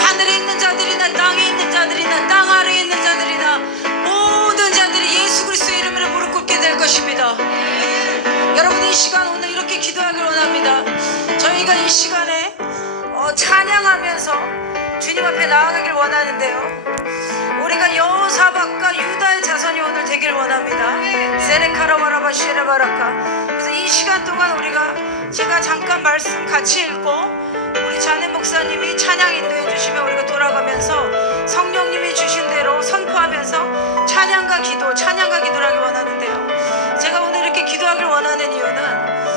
하늘에 있는 자들이나 땅에 있는 자들이나 땅 아래에 있는 자들이나 모든 자들이 예수 그리스도의 이름으로 무릎 꿇게 될 것입니다. 여러분, 이 시간 오늘 이렇게 기도하길 원합니다. 저희가 이 시간에 찬양하면서 주님 앞에 나아가길 원하는데요, 우리가 여호사밧과 유다의 자손이 오늘 되길 원합니다. 세레카라바라바 쉐레바라카. 그래서 이 시간 동안 제가 잠깐 말씀 같이 읽고 우리 자네 목사님이 찬양 인도해 주시면 우리가 돌아가면서 성령님이 주신 대로 선포하면서 찬양과 기도를 하길 원하는데요, 제가 오늘 이렇게 기도하길 원하는 이유는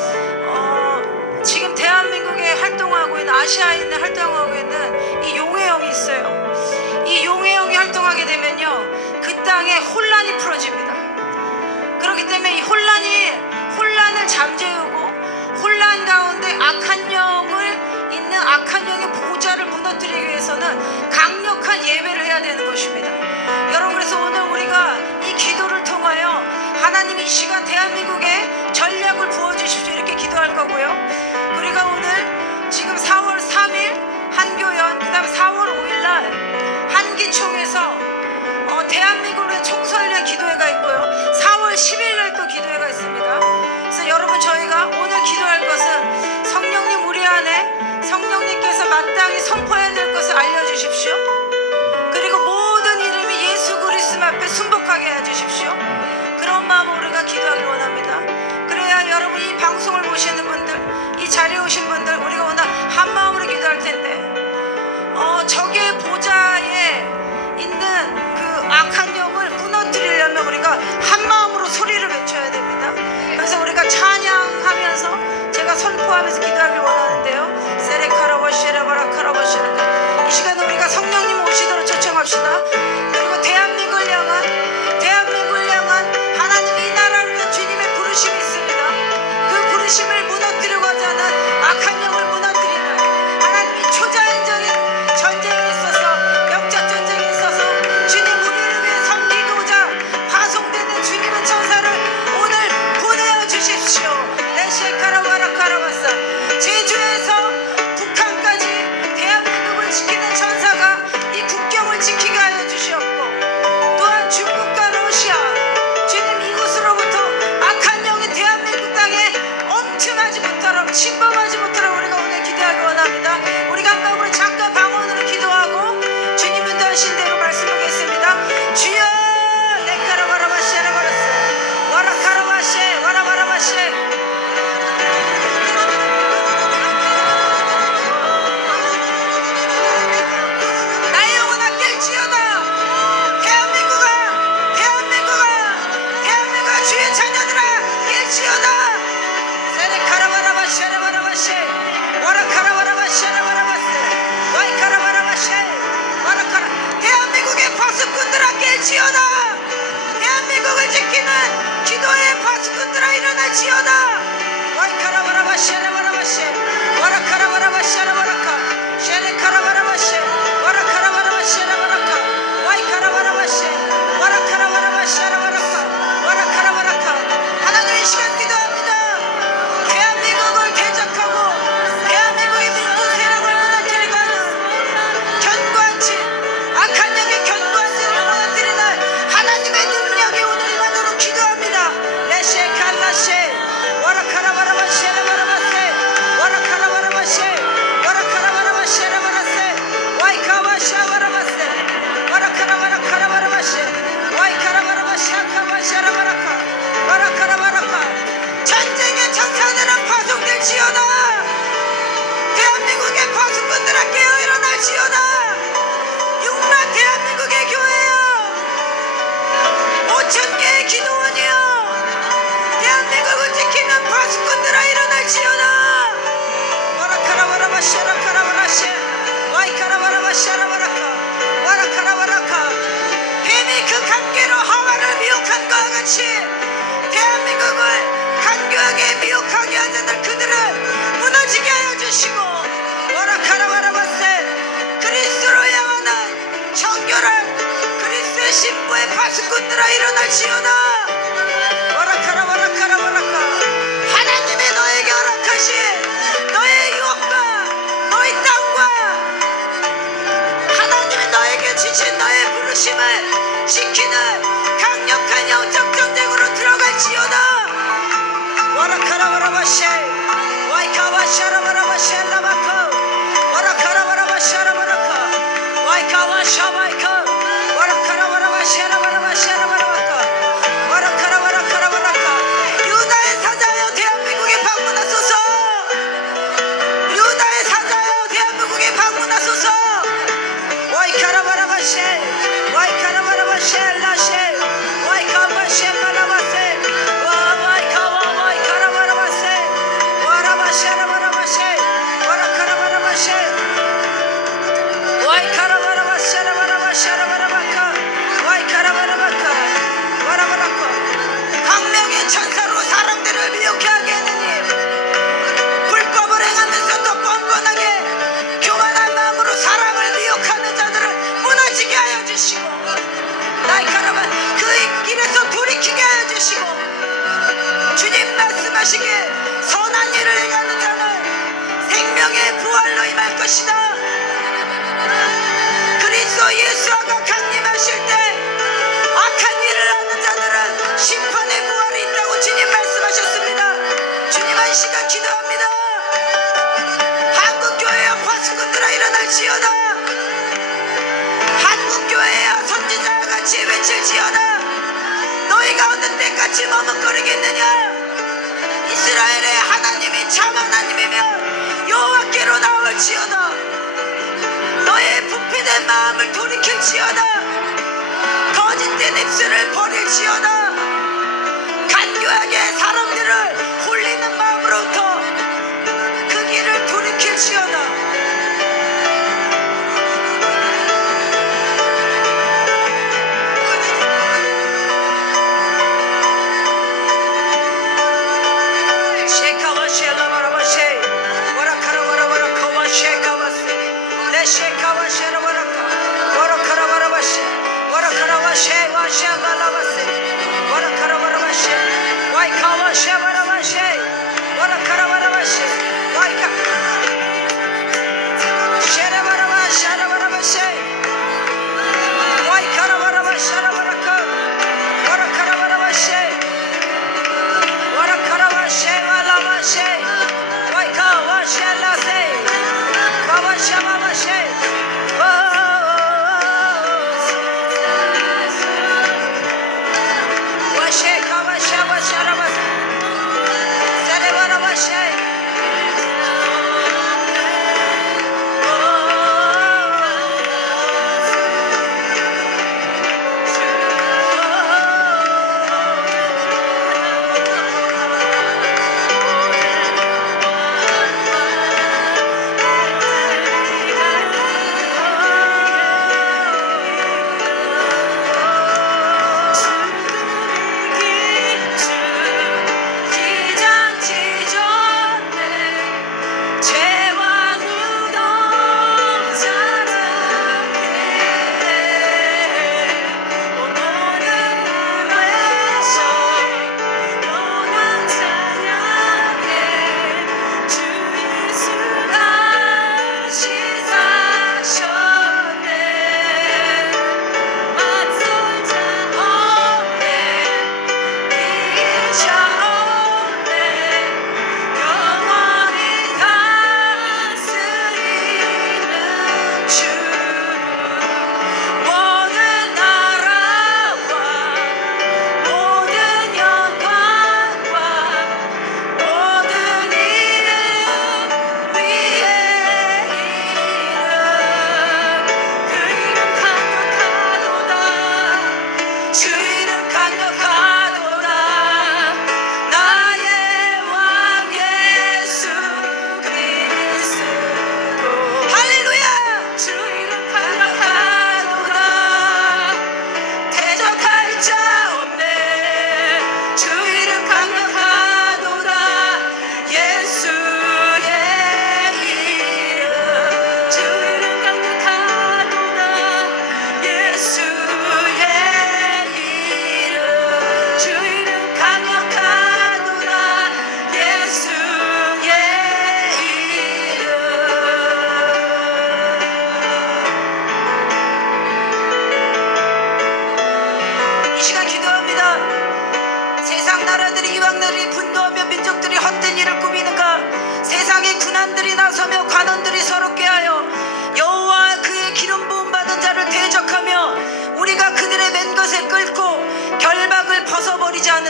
지금 대한민국에 활동하고 있는, 아시아에 있는 활동하고 있는 이 용의 영이 있어요. 이 용의 영이 활동하게 되면요, 그 땅에 혼란이 풀어집니다. 그렇기 때문에 이 혼란을 잠재우고 혼란 가운데 악한 영의 보좌를 무너뜨리기 위해서는 강력한 예배를 해야 되는 것입니다. 여러분, 그래서 오늘 우리가 이 기도를 통하여 하나님이 이 시간 대한민국에 전략을 부어주십시오, 이렇게 기도할 거고요. 우리가 오늘 지금 4월 3일 한교연, 그 다음 4월 5일날 한기총에서 대한민국의 총선을 위한 기도회가 있고요, 4월 10일날 또 기도회가 있습니다. 그래서 여러분, 저희가 오늘 기도할 것은 성령님 우리 안에, 성령님께서 마땅히 선포해야 될 것을 알려주십시오. 그리고 모든 이름이 예수 그리스도 앞에 순복하게 해주십시오. 그런 마음으로 우리가 기도하길 원합니다. 그래야 여러분, 이 방송을 보시는 분들, 이 자리에 오신 분들, 우리가 오늘 한 마음으로 기도할 텐데, 적의 보좌에 있는 그 악한 영을 무너뜨리려면 우리가 한 마음으로 소리를 외쳐야 됩니다. 그래서 우리가 찬양하면서 제가 선포하면서 기도하길 원하는데요, 세레카라바시라바라카라바시라카. 이 시간에 우리가 성령님 오시도록 초청합시다. 그리고 대한민국을 향한 하나님의 이 나라를 위한 주님의 부르심이 있습니다. 그 부르심을 무너뜨리고 하지 않은 악한 영을 무너뜨리는 하나님이 초자연적인 전쟁에 있어서, 영적 전쟁에 있어서 주님 우리를 위해 섬기고자 파송되는 주님의 천사를 오늘 보내어 주십시오. 레시카라바라카라바사. 제주에서 북한까지 대한민국을 지키는 천사가 이 국경을 지키게 하여 주시옵고, 또한 중국과 러시아, 주님 이곳으로부터 악한 영이 대한민국 땅에 엄침하지 못하도록, 침범하지 못하도록 우리가 오늘 기도하기 원합니다. 우리가 한 마음으로 잠깐 방언으로 기도하고 주님 인도하신 대로 말씀하겠습니다. 주여, 레카라바라바시아라바라스 와라카라바시 와라바라바시. 나의 영혼아 깰지어다. 대한민국아, 주의 자녀들아 깰지어다. 세레카라바라바시아라바라바시 와라카라바라바시아라바라바스 와이카라바라바시 와라카라. 대한민국의 파수꾼들아 깰지어다. 대한민국을 지키는 기도의 파수꾼들아 일어날지어다. 와이카라바라바시아라바라바시 와라카라바라바시아라바라카 쉐레카라바라바시 와라카라바라바시아라바라카 와이카라바라바시 와라카라바라바시아라바라카 와라카라바라카. 하나님의 시간 기도합니다. 대한민국을 대적하고 대한민국의 민주 세력을 무너뜨리고 하는 견고한지, 악한 영의 견고한지를 무너뜨리는 하나님의 능력이 오늘 임하도록 기도합니다. 레시칼라시 와라카라바라바시아라바라바세 와라카라바라바시 와라카라바라바시아라바라세 와이카바시아바라바세 와라카라바라카라바라바시 와이카라바라바시아카바시아라바라카 와라카라바라카. 전쟁의 천사들은 파송될지어다. 대한민국의 파수꾼들아 깨어 일어날지어다. 육만 대한민국의 교회여, 5,000개의 기도원이여, 대한민국을 지키는 파수꾼들아 일어날지어다. 와라카라바라바시아라카라바라시 와이카라바라바시아라바라카 와라카라바라카. 뱀이 그 관계로 하와를 미혹한 것과 같이 대한민국을 간교하게 미혹하게 하자들 그들을 무너지게 하여 주시고, 와라카라바라바세. 그리스도로 향하는 정결한 그리스도의 신부의 파수꾼들아 일어날지어다. 와라카라바라카라바라카. 하나님의 와이카바샤라바라바샤 와이카바샤라바라바샤라바카 와라카라바라바샤라바라카 와이카바샤바이카 와라카라바라바샤라바라바샤라바라카 와라카라바라카라바라카 유다의 사자여 대한민국에 방문하소서 유다의 사자여 대한민국에 방문하소서 와이카라바라바샤 와이카라바라바샤 라샤 와이카바샤 마라바세 와이카라바라바세 와라바샤라바라바샤 와라카라바라바샤 와이카라바라바샤라바라바샤라바라바카 와이카라바라바카 와라바라카 강명의 천사로 사람들을 미혹해 하게 하느니 불법을 행하면서 더 뻔뻔하게 교만한 마음으로 사람을 미혹하는 자들을 무너지게 하여 주시고 나이카라바 그 길에서 돌이키게 하여 주시고 주님 말씀하시기에 선한 일을 행하는 자는 생명의 부활로 임할 것이다. 그리스도 예수가 강림하실 때 악한 일을 하는 자들은 심판의 부활이 있다고 주님 말씀하셨습니다. 주님 한 시간 기도합니다. 한국교회야 파수꾼들아 일어날지어다. 한국교회야 선지자와 같이 외칠지어다. 너희가 어느 때까지 머뭇거리겠느냐. 이스라엘의 하나님이 참 하나님이며 여호와께로 나올지어다. 너의 부패된 마음을 돌이킬지어다. 거짓된 입술을 버릴지어다. 간교하게 사람들을 홀리는 마음으로부터 그 길을 돌이킬지어다.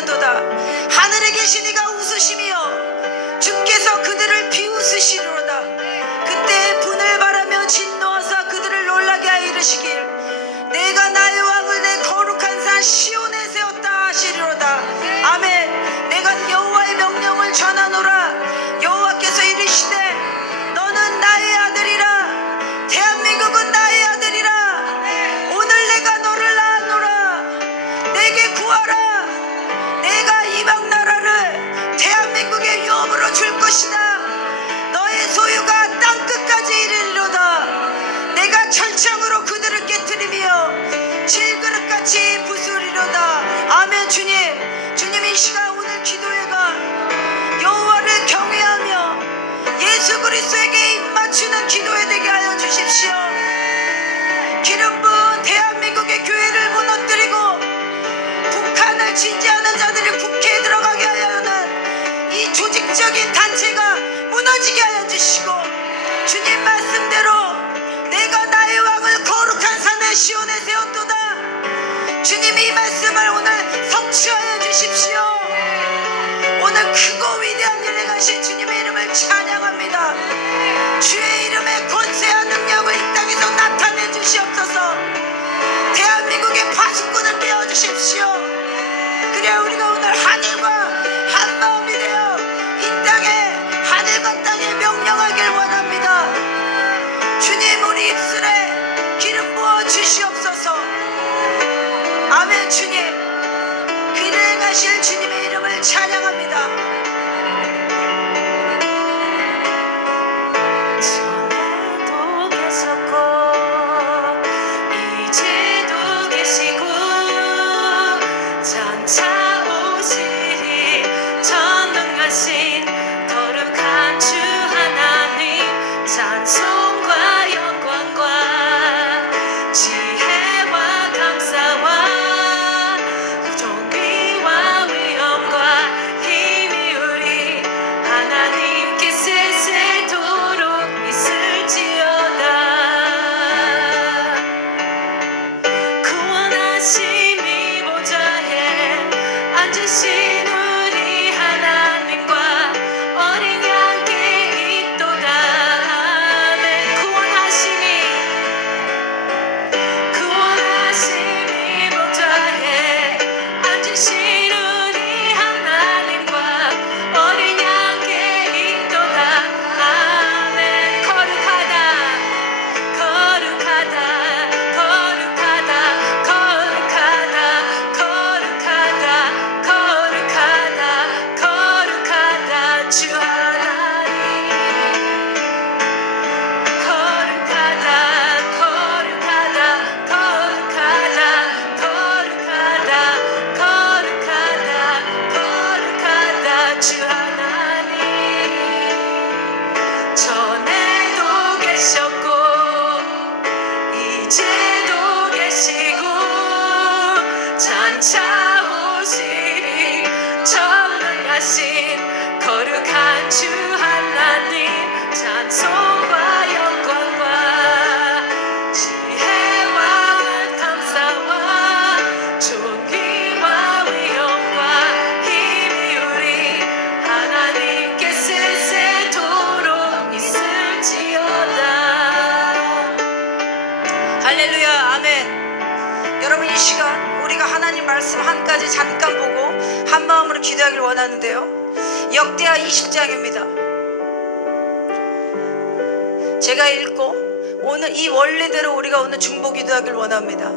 하는도다. 하늘에 계신 이가 웃으시며 주께서 그들을 비웃으시리로다. 그때 분을 바라며 진노하사 그들을 놀라게 하여 이르시길 내가 나의 왕을 내 거룩한 산 시온에 세웠다 하시리로다. 아멘. 내가 여호와의 명령을 전하노라. 여호와께서 이르시되 너는 나의 아들이라. 대한민국은 나의 아들이라. 오늘 내가 너를 낳았노라. 내게 구하라. 내가 이방 나라를 대한민국의 유업으로 줄 것이다. 너의 소유가 땅 끝까지 이르리로다. 내가 철창으로 그들을 깨뜨리며 질그릇같이 부수리로다. 아멘. 주님, 주님 이 시간 오늘 기도회가 여호와를 경외하며 예수 그리스도에게 입맞추는 기도회 되게 하여 주십시오. 기름 부은 대한민국의 교회를 무너뜨리고 북한을 지지하는 자들이 국회에 들어가게 하여 하는 이 조직적인 단체가 무너지게 하여 주시고 주님 말씀대로 내가 나의 왕을 거룩한 산에 시온에 세웠도다. 주님 이 말씀을 오늘 성취하여 주십시오. 오늘 크고 위대한 일을 행하신 주님의 이름을 찬양합니다. 주의 이름의 권세와 능력을 이 땅에서 나타내 주시옵소서. 대한민국의 파수꾼을 깨워주십시오. 그래야 우리가 오늘 하늘과 한 마음이 되어 이 땅에 하늘과 땅에 명령하길 원합니다. 주님 우리 입술에 기름 부어 주시옵소서. 아멘. 주님 그를 행하실 주님의 이름을 찬양합니다. 전에도 계셨고 이제도 계시고 장차 오시리 전능하신 거룩한 주 하나님 찬송과 영광과 지혜와 감사와 존귀와 위엄과 힘이 우리 하나님께 세세토록 있을지어다. 구원하심이 보좌에 앉으신 우리 하나님과 어린 양께 있도다. 아멘. 구원하심이 보좌에 앉으신 우리 하나님과 어린 양께 있도다. 아멘. 거룩하다 거룩하다 거룩하다 거룩하다 거룩하다 거룩하다 거룩하다 주 하나님 거룩하다 거룩하다 거룩하다 거룩하다 거룩하다 거룩하다 주 하나님 전에도 계셨고 이제도 계시고 장차 오시리 전능하신 거룩한 주 하나님 찬송과 영광과 지혜와 감사와 존귀와 위엄과 힘이 우리 하나님께 세세토록 있을지어다. 할렐루야. 아멘. 여러분 이 시간 우리가 하나님 말씀 한 가지 잠깐 보고 한 마음으로 기도하길 원하는데요. 역대하 20장입니다. 제가 읽고 오늘 이 원리대로 우리가 오늘 중보 기도하길 원합니다.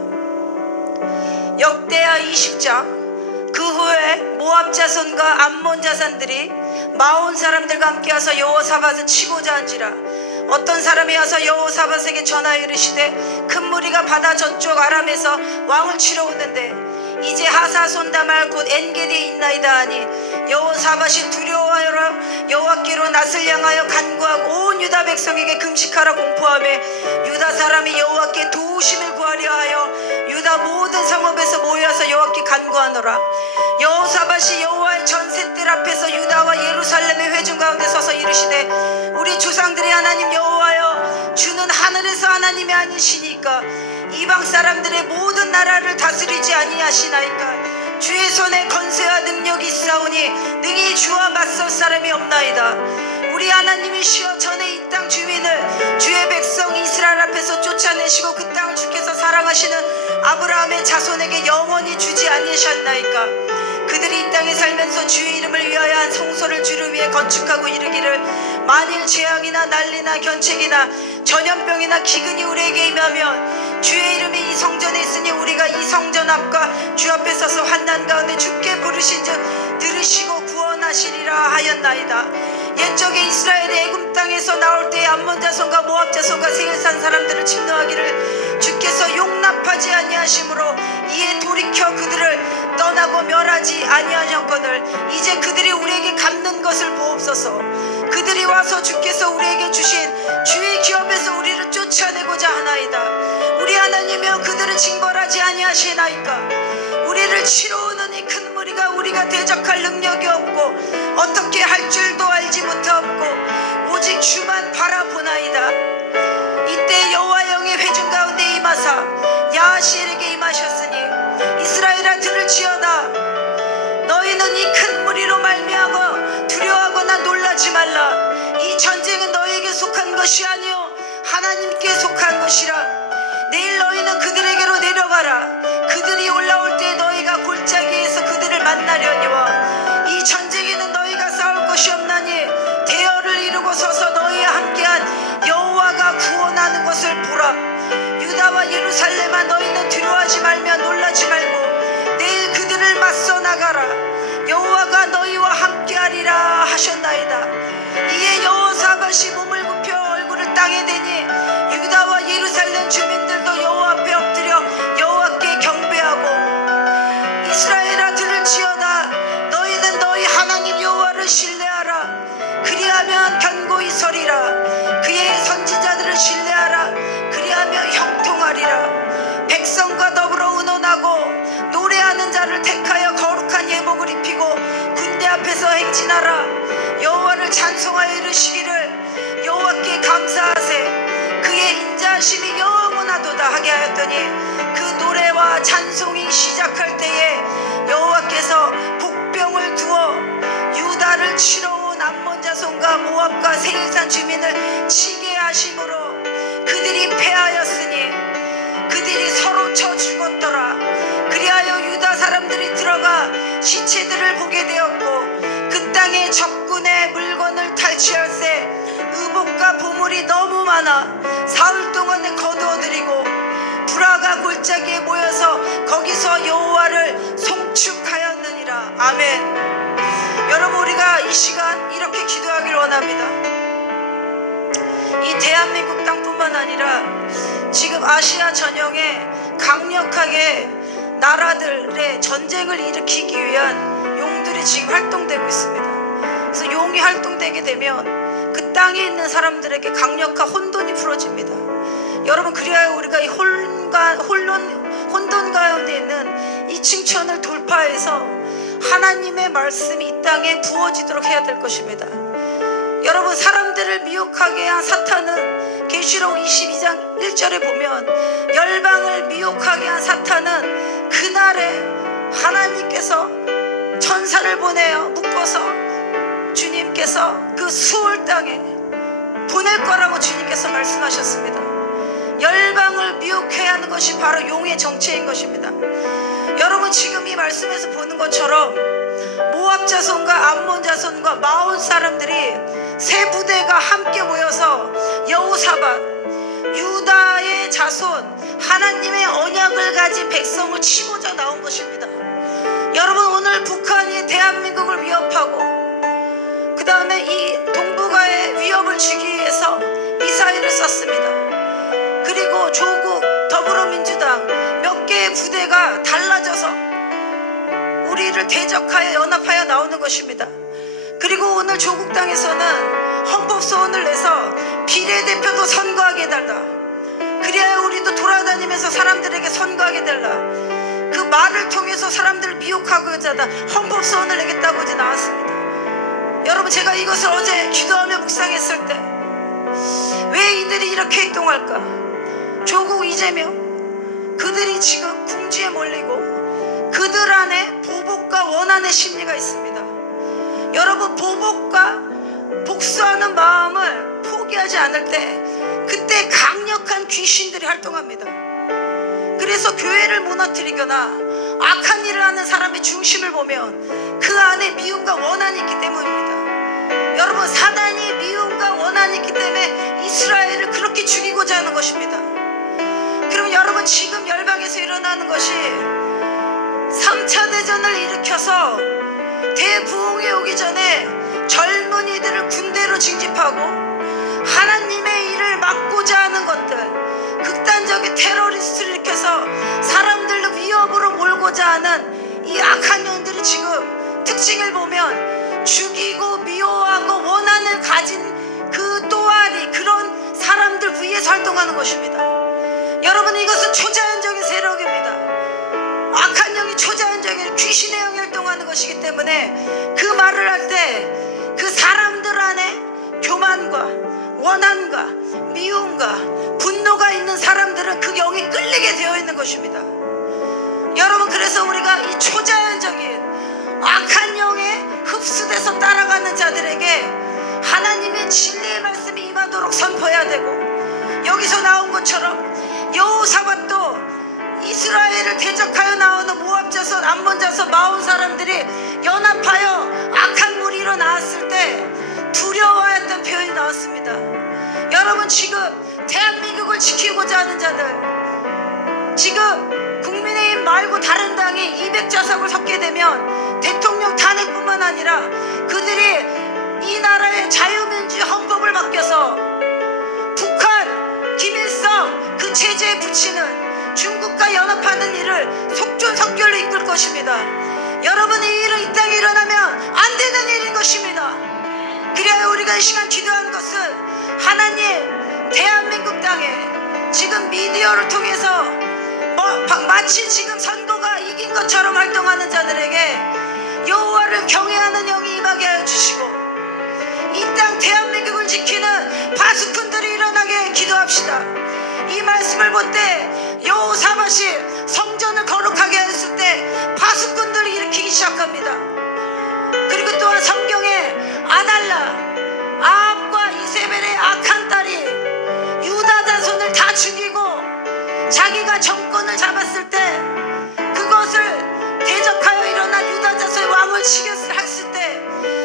역대하 20장. 그 후에 모압 자손과 암몬 자손들이 마온 사람들과 함께 와서 여호사밧을 치고자 한지라. 어떤 사람이 와서 여호사밧에게 전하여 이르시되 큰 무리가 바다 저쪽 아람에서 왕을 치러 오는데 이제 하사손다말 곧 엔게디에 있나이다 하니 여호사밧이 두려워하여 여호와께로 낯을 향하여 간구하고 온 유다 백성에게 금식하라 공포하며 유다 사람이 여호와께 도우심을 구하려 하여 유다 모든 성읍에서 모여서 여호와께 간구하노라. 여호사밧이 여호와의 전셋들 앞에서 유다와 예루살렘의 회중 가운데 서서 이르시되 우리 조상들의 하나님 여호와여 주는 하늘에서 하나님이 아니시니까 이방 사람들의 모든 나라를 다스리지 아니하시나이까. 주의 손에 권세와 능력이 있사오니 능히 주와 맞설 사람이 없나이다. 우리 하나님이시여, 전에 이 땅 주민을 주의 백성 이스라엘 앞에서 쫓아내시고 그 땅을 주께서 사랑하시는 아브라함의 자손에게 영원히 주지 아니하셨나이까. 그들이 이 땅에 살면서 주의 이름을 위하여 한 성소를 주를 위해 건축하고 이르기를, 만일 재앙이나 난리나 견책이나 전염병이나 기근이 우리에게 임하면 주의 이름이 이 성전에 있으니 우리가 이 성전 앞과 주 앞에 서서 환난 가운데 주께 부르신즉 들으시고 구원하시리라 하였나이다. 옛적에 이스라엘이 애굽 땅에서 나올 때에 암몬 자손과 모압 자손과 세일산 사람들을 침노하기를 주께서 용납하지 아니하심으로 이에 돌이켜 그들을 떠나고 멸하지 아니하셨거늘 이제 그들이 우리에게 갚는 것을 보옵소서. 그들이 와서 주께서 우리에게 주신 주의 기업에서 우리를 쫓아내고자 하나이다. 우리 하나님이여, 그들은 징벌하지 아니하시나이까. 우리를 치러 오는 이 큰 무리가 우리가 대적할 능력이 없고 어떻게 할 줄도 알지 못하옵고 오직 주만 바라보나이다. 이때 여호와 영의 회중 가운데 임하사 야하시엘에게 임하셨으니, 이스라엘아 들을지어다. 너희는 이 큰 무리로 말미암아 두려워하거나 놀라지 말라. 이 전쟁은 너희에게 속한 것이 아니요 하나님께 속한 것이라. 내일 너희는 그들에게로 내려가라. 그들이 올라올 때 너희가 골짜기에서 그들을 만나려니와 이 전쟁에는 너희가 싸울 것이 없나니 대열을 이루고 서서 너희와 함께한 여호와가 구원하는 것을 보라. 유다와 예루살렘아, 너희는 두려워하지 말며 놀라지 말고 내일 그들을 맞서 나가라. 여호와가 너희와 함께하리라 하셨나이다. 이에 여호사밧이 몸을 굽혀 얼굴을 땅에 대니 유다와 예루살렘 주민들도 여호와 앞에 엎드려 여호와께 경배하고, 이스라엘아 들을지어다. 너희는 너희 하나님 여호와를 신뢰하라. 그리하면 견고히 서리라. 그의 선지자들을 신뢰하라. 그리하며 형통하리라. 백성과 더불어 의논하고 노래하는 자를 택하여 거룩한 예복을 입히고 군대 앞에서 행진하라. 여호와를 찬송하여 이르시기를 여호와께 감사하세. 그의 인자하심이 영원하도다 하게 하였더니 그 노래와 찬송이 시작할 때에 여호와께서 복병을 두어 유다를 치러 온 암몬 자손과 모압과 세일산 주민을 치게 하심으로 그들이 패하였으니 그들이 서로 쳐 죽었더라. 그리하여 유다 사람들이 들어가 시체들을 보게 되었고 그 땅에 적군의 물건을 탈취할세 의복과 보물이 너무 많아 사흘 동안에 거두어들이고 불화가 골짜기에 모여서 거기서 여호와를 송축하였느니라. 아멘. 여러분, 우리가 이 시간 이렇게 기도하기를 원합니다. 이 대한민국 땅뿐만 아니라 지금 아시아 전역에 강력하게 나라들의 전쟁을 일으키기 위한 용들이 지금 활동되고 있습니다. 그래서 용이 활동되게 되면 그 땅에 있는 사람들에게 강력한 혼돈이 풀어집니다. 여러분, 그리하여 우리가 이 혼돈 가운데 있는 이 층천을 돌파해서 하나님의 말씀이 이 땅에 부어지도록 해야 될 것입니다. 여러분, 사람들을 미혹하게 한 사탄은 계시록 22장 1절에 보면 열방을 미혹하게 한 사탄은 그날에 하나님께서 천사를 보내어 묶어서 주님께서 그 수월 땅에 보낼 거라고 주님께서 말씀하셨습니다. 열방을 미혹해야 하는 것이 바로 용의 정체인 것입니다. 여러분, 지금 이 말씀에서 보는 것처럼 모압 자손과 암몬 자손과 마온 사람들이 세 부대가 함께 모여서 여호사밧 유다의 자손 하나님의 언약을 가진 백성을 치고자 나온 것입니다. 여러분, 오늘 북한이 대한민국을 위협하고 그 다음에 이 동북아의 위협을 주기 위해서 미사일을 쐈습니다. 그리고 조국 더불어민주당 몇 개의 부대가 달라져서 우리를 대적하여 연합하여 나오는 것입니다. 그리고 오늘 조국 땅에서는 헌법소원을 내서 비례대표도 선거하게 해달라. 그래야 우리도 돌아다니면서 사람들에게 선거하게 달라. 그 말을 통해서 사람들을 미혹하고자 하다 헌법소원을 내겠다고 이제 나왔습니다. 여러분, 제가 이것을 어제 기도하며 묵상했을 때 왜 이들이 이렇게 행동할까? 조국 이재명 그들이 지금 궁지에 몰리고 그들 안에 보복과 원한의 심리가 있습니다. 여러분, 보복과 복수하는 마음을 포기하지 않을 때 그때 강력한 귀신들이 활동합니다. 그래서 교회를 무너뜨리거나 악한 일을 하는 사람의 중심을 보면 그 안에 미움과 원한이 있기 때문입니다. 여러분, 사단이 미움과 원한이 있기 때문에 이스라엘을 그렇게 죽이고자 하는 것입니다. 그럼 여러분, 지금 열방에서 일어나는 것이 3차 대전을 일으켜서 대부흥이 오기 전에 젊은이들을 군대로 징집하고 하나님의 일을 막고자 하는 것들, 극단적인 테러리스트를 일으켜서 사람들을 위협으로 몰고자 하는 이 악한 영들이 지금 특징을 보면 죽이고 미워하고 원한을 가진 그 또아리, 그런 사람들 위에서 활동하는 것입니다. 여러분, 이것은 초자연적인 세력입니다. 악한 영이 초자연적인 귀신의 영이 활동하는 것이기 때문에 그 말을 할 때 그 사람들 안에 교만과 원한과 미움과 분노가 있는 사람들은 그 영이 끌리게 되어 있는 것입니다. 여러분, 그래서 우리가 이 초자연적인 악한 영에 흡수돼서 따라가는 자들에게 하나님의 진리의 말씀이 임하도록 선포해야 되고, 여기서 나온 것처럼 여호사밧도 이스라엘을 대적하여 나오는 모압 자손, 암몬 자손, 마온 사람들이 연합하여 악한 무리로 나왔을 때 두려워했던 표현이 나왔습니다. 여러분, 지금 대한민국을 지키고자 하는 자들, 지금 국민의힘 말고 다른 당이 200자석을 섞게 되면 대통령 탄핵뿐만 아니라 그들이 이 나라의 자유민주주의 헌법을 바뀌어서 북한, 김일성 그 체제에 붙이는 중국과 연합하는 일을 속전속결로 이끌 것입니다. 여러분, 이 일은 이 땅에 일어나면 안 되는 일인 것입니다. 그래야 우리가 이 시간 기도하는 것은 하나님, 대한민국 땅에 지금 미디어를 통해서 마치 지금 선거가 이긴 것처럼 활동하는 자들에게 여호와를 경외하는 영이 임하게 하여 주시고, 이 땅 대한민국을 지키는 파수꾼들이 일어나게 기도합시다. 이 말씀을 볼 때 여호사밧이 성전을 거룩하게 했을 때 파수꾼들이 일으키기 시작합니다. 그리고 또한 성경에 아달라, 아합과 이세벨의 악한 딸이 유다 자손을 다 죽이고 자기가 정권을 잡았을 때 그것을 대적하여 일어난 유다 자손의 왕을 치겠을 때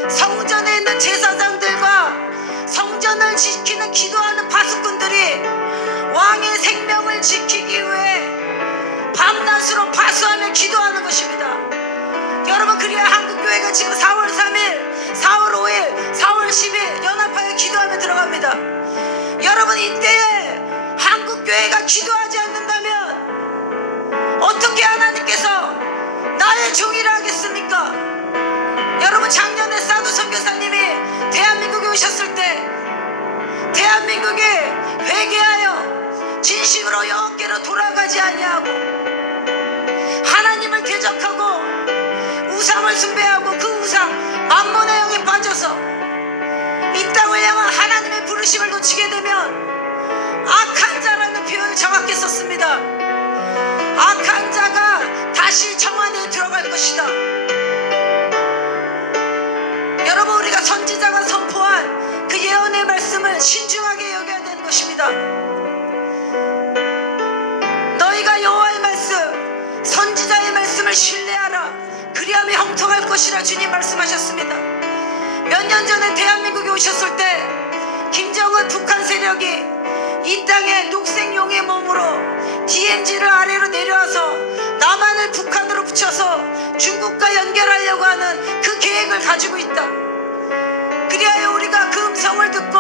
성전에 있는 제사장들과 성전을 지키는 기도하는 파수꾼들이 왕의 생명을 지키기 위해 밤낮으로 파수하며 기도하는 것입니다. 여러분, 그래야 한국교회가 지금 4월 3일, 4월 5일, 4월 10일 연합하여 기도하며 들어갑니다. 여러분, 이때에 한국교회가 기도하지 않는다면 어떻게 하나님께서 나의 종이라 하겠습니까? 여러분, 작년에 사두 선교사님이 대한민국에 오셨을 때 대한민국이 회개하여 진심으로 여호와께로 돌아가지 아니하고 하나님을 대적하고 우상을 숭배하고 그 우상 만몬의 영에 빠져서 이 땅을 향한 하나님의 부르심을 놓치게 되면 악한 자라는 표현을 정확히 썼습니다. 악한 자가 다시 청안에 들어갈 것이다. 여러분, 우리가 선지자가 선포한 그 예언의 말씀을 신중하게 여겨야 되는 것입니다. 너희가 여호와의 말씀, 선지자의 말씀을 신뢰하라. 그리하면 형통할 것이라 주님 말씀하셨습니다. 몇 년 전에 대한민국에 오셨을 때 김정은 북한 세력이 이 땅에 녹색용의 몸으로 DMZ를 아래로 내려와서 남한을 북한으로 붙여서 중국과 연결하려고 하는 그 계획을 가지고 있다. 그리하여 우리가 그 음성을 듣고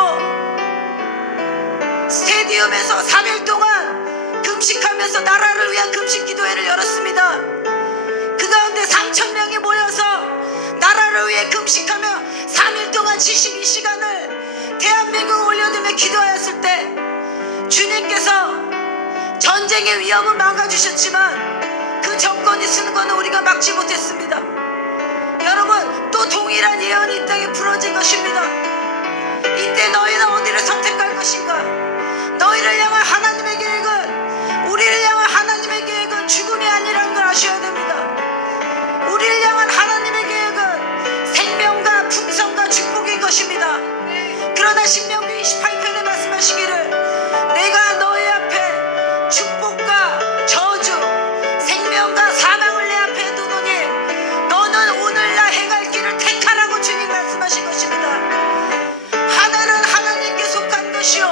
스테디움에서 3일 동안 금식하면서 나라를 위한 금식 기도회를 열었습니다. 그 가운데 3,000명이 모여서 나라를 위해 금식하며 3일 동안 72시간을 대한민국을 올려두며 기도하였을 때 주님께서 전쟁의 위협은 막아주셨지만 그 정권이 쓰는 것은 우리가 막지 못했습니다. 여러분, 또 동일한 예언이 이 땅에 부러진 것입니다. 이때 너희는 어디를 선택할 것인가? 너희를 향한 하나님의 계획은, 우리를 향한 하나님의 계획은 죽음이 아니라는 걸 아셔야 됩니다. 그러나 신명기 28편에 말씀하시기를 내가 너희 앞에 축복과 저주 생명과 사망을 내 앞에 두노니 너는 오늘날 행할 길을 택하라고 주님 말씀하신 것입니다. 하늘은 하나님께 속한 것이요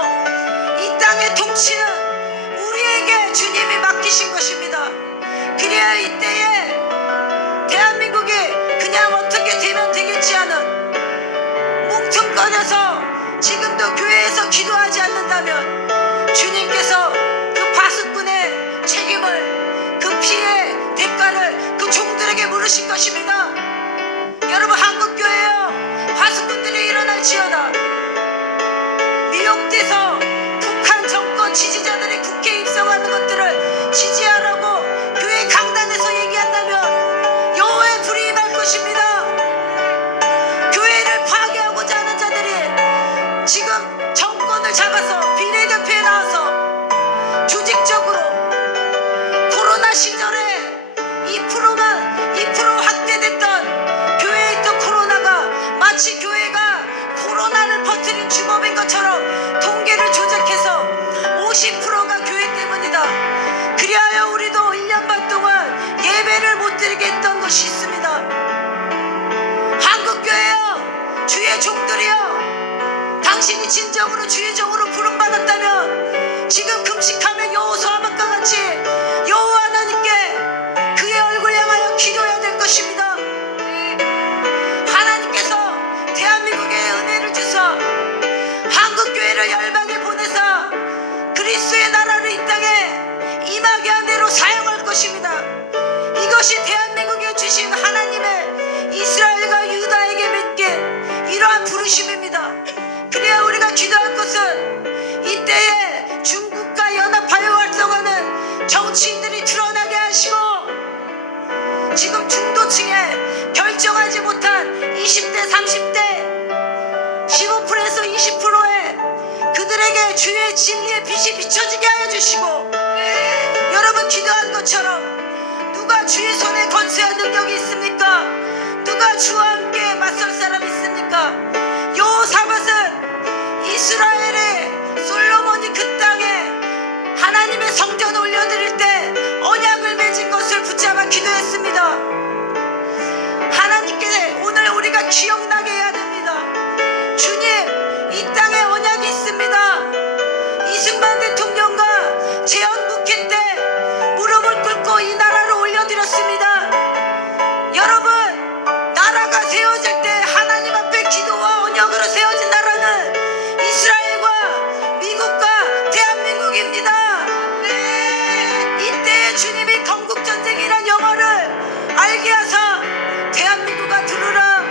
이 땅의 통치는 우리에게 주님이 맡기신 것입니다. 그래야 이때에 대한민국이 그냥 어떻게 되면 되겠지 하는 뭉뚱거려서 지금도 교회에서 기도하지 않는다면 주님께서 그 파수꾼의 책임을 그 피의 대가를 그 종들에게 물으실 것입니다. 여러분 한국교회여 파수꾼들이 일어날지어다. 미혹돼서 북한 정권 지지자들이 국회에 입성하는 것들을 지지하라고 교회 강단에서 얘기한다면 여호와의 불이 임할 것입니다. 교회를 파괴하고자 하는 자들이 지금 정권을 잡아서 비례대표에 나와서 조직적으로 코로나 시절에 2% 확대됐던 교회에 있던 코로나가 마치 교회가 코로나를 퍼뜨린 주범인 것처럼 통계를 조작해서 50%가 교회 때문이다. 그리하여 우리도 1년 반 동안 예배를 못 드리게 했던 것이 있습니다. 한국교회여 주의 종들이여 당신이 진정으로 주의 종으로 부름받았다면 지금 금식하며 여호수아 아박과 같이 여호와 하나님께 그의 얼굴 향하여 기도해야 될 것입니다. 하나님께서 대한민국에 은혜를 주사 한국교회를 열방에 보내사 그리스도의 나라를 이 땅에 임하게 한 대로 사용할 것입니다. 이것이 대한민국에 주신 하나님의 이스라엘과 유다에게 맡긴 이러한 부르심입니다. 그래야 우리가 기도할 것은 이때에 중국과 연합하여 활동하는 정치인들이 드러나게 하시고 지금 중도층에 결정하지 못한 20대 30대 15%에서 20%의 그들에게 주의 진리의 빛이 비춰지게 하여 주시고 여러분 기도한 것처럼 누가 주의 손에 건수한 능력이 있습니까? 누가 주와 함께 맞설 사람이 있습니까? 여호사밧은 이스라엘의 솔로몬이 그 땅에 하나님의 성전을 올려드릴 때 언약을 맺은 것을 붙잡아 기도했습니다. 하나님께 오늘 우리가 기억나게 해야 됩니다. 주님 이 땅에 언약이 있습니다. 이승만 대통령과 제헌국회 때 무릎을 꿇고 이 나라를 올려드렸습니다. 여러분 나라가 세워질 때 하나님 앞에 기도와 언약으로 세워진 나라는 이스라엘과 미국과 대한민국입니다. 이때에 주님이 건국전쟁이란 영어를 알게 하사 대한민국아 들으라.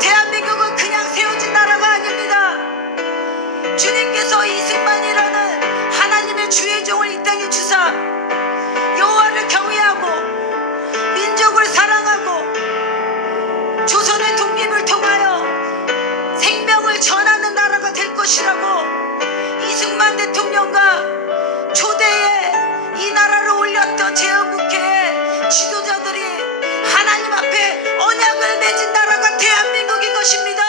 대한민국은 그냥 세워진 나라가 아닙니다. 주님께서 이승만이라는 하나님의 주의 종을 이 땅에 주사 여호와를 경외하고 민족을 사랑하고 조선의 독립을 통하여 생명을 전하는 나라가 될 것이라고 이승만 대통령과 초대에 이 나라를 올렸던 제헌국회의 지도자들이 하나님 앞에 언약을 맺은 나라가 대한민국인 것입니다.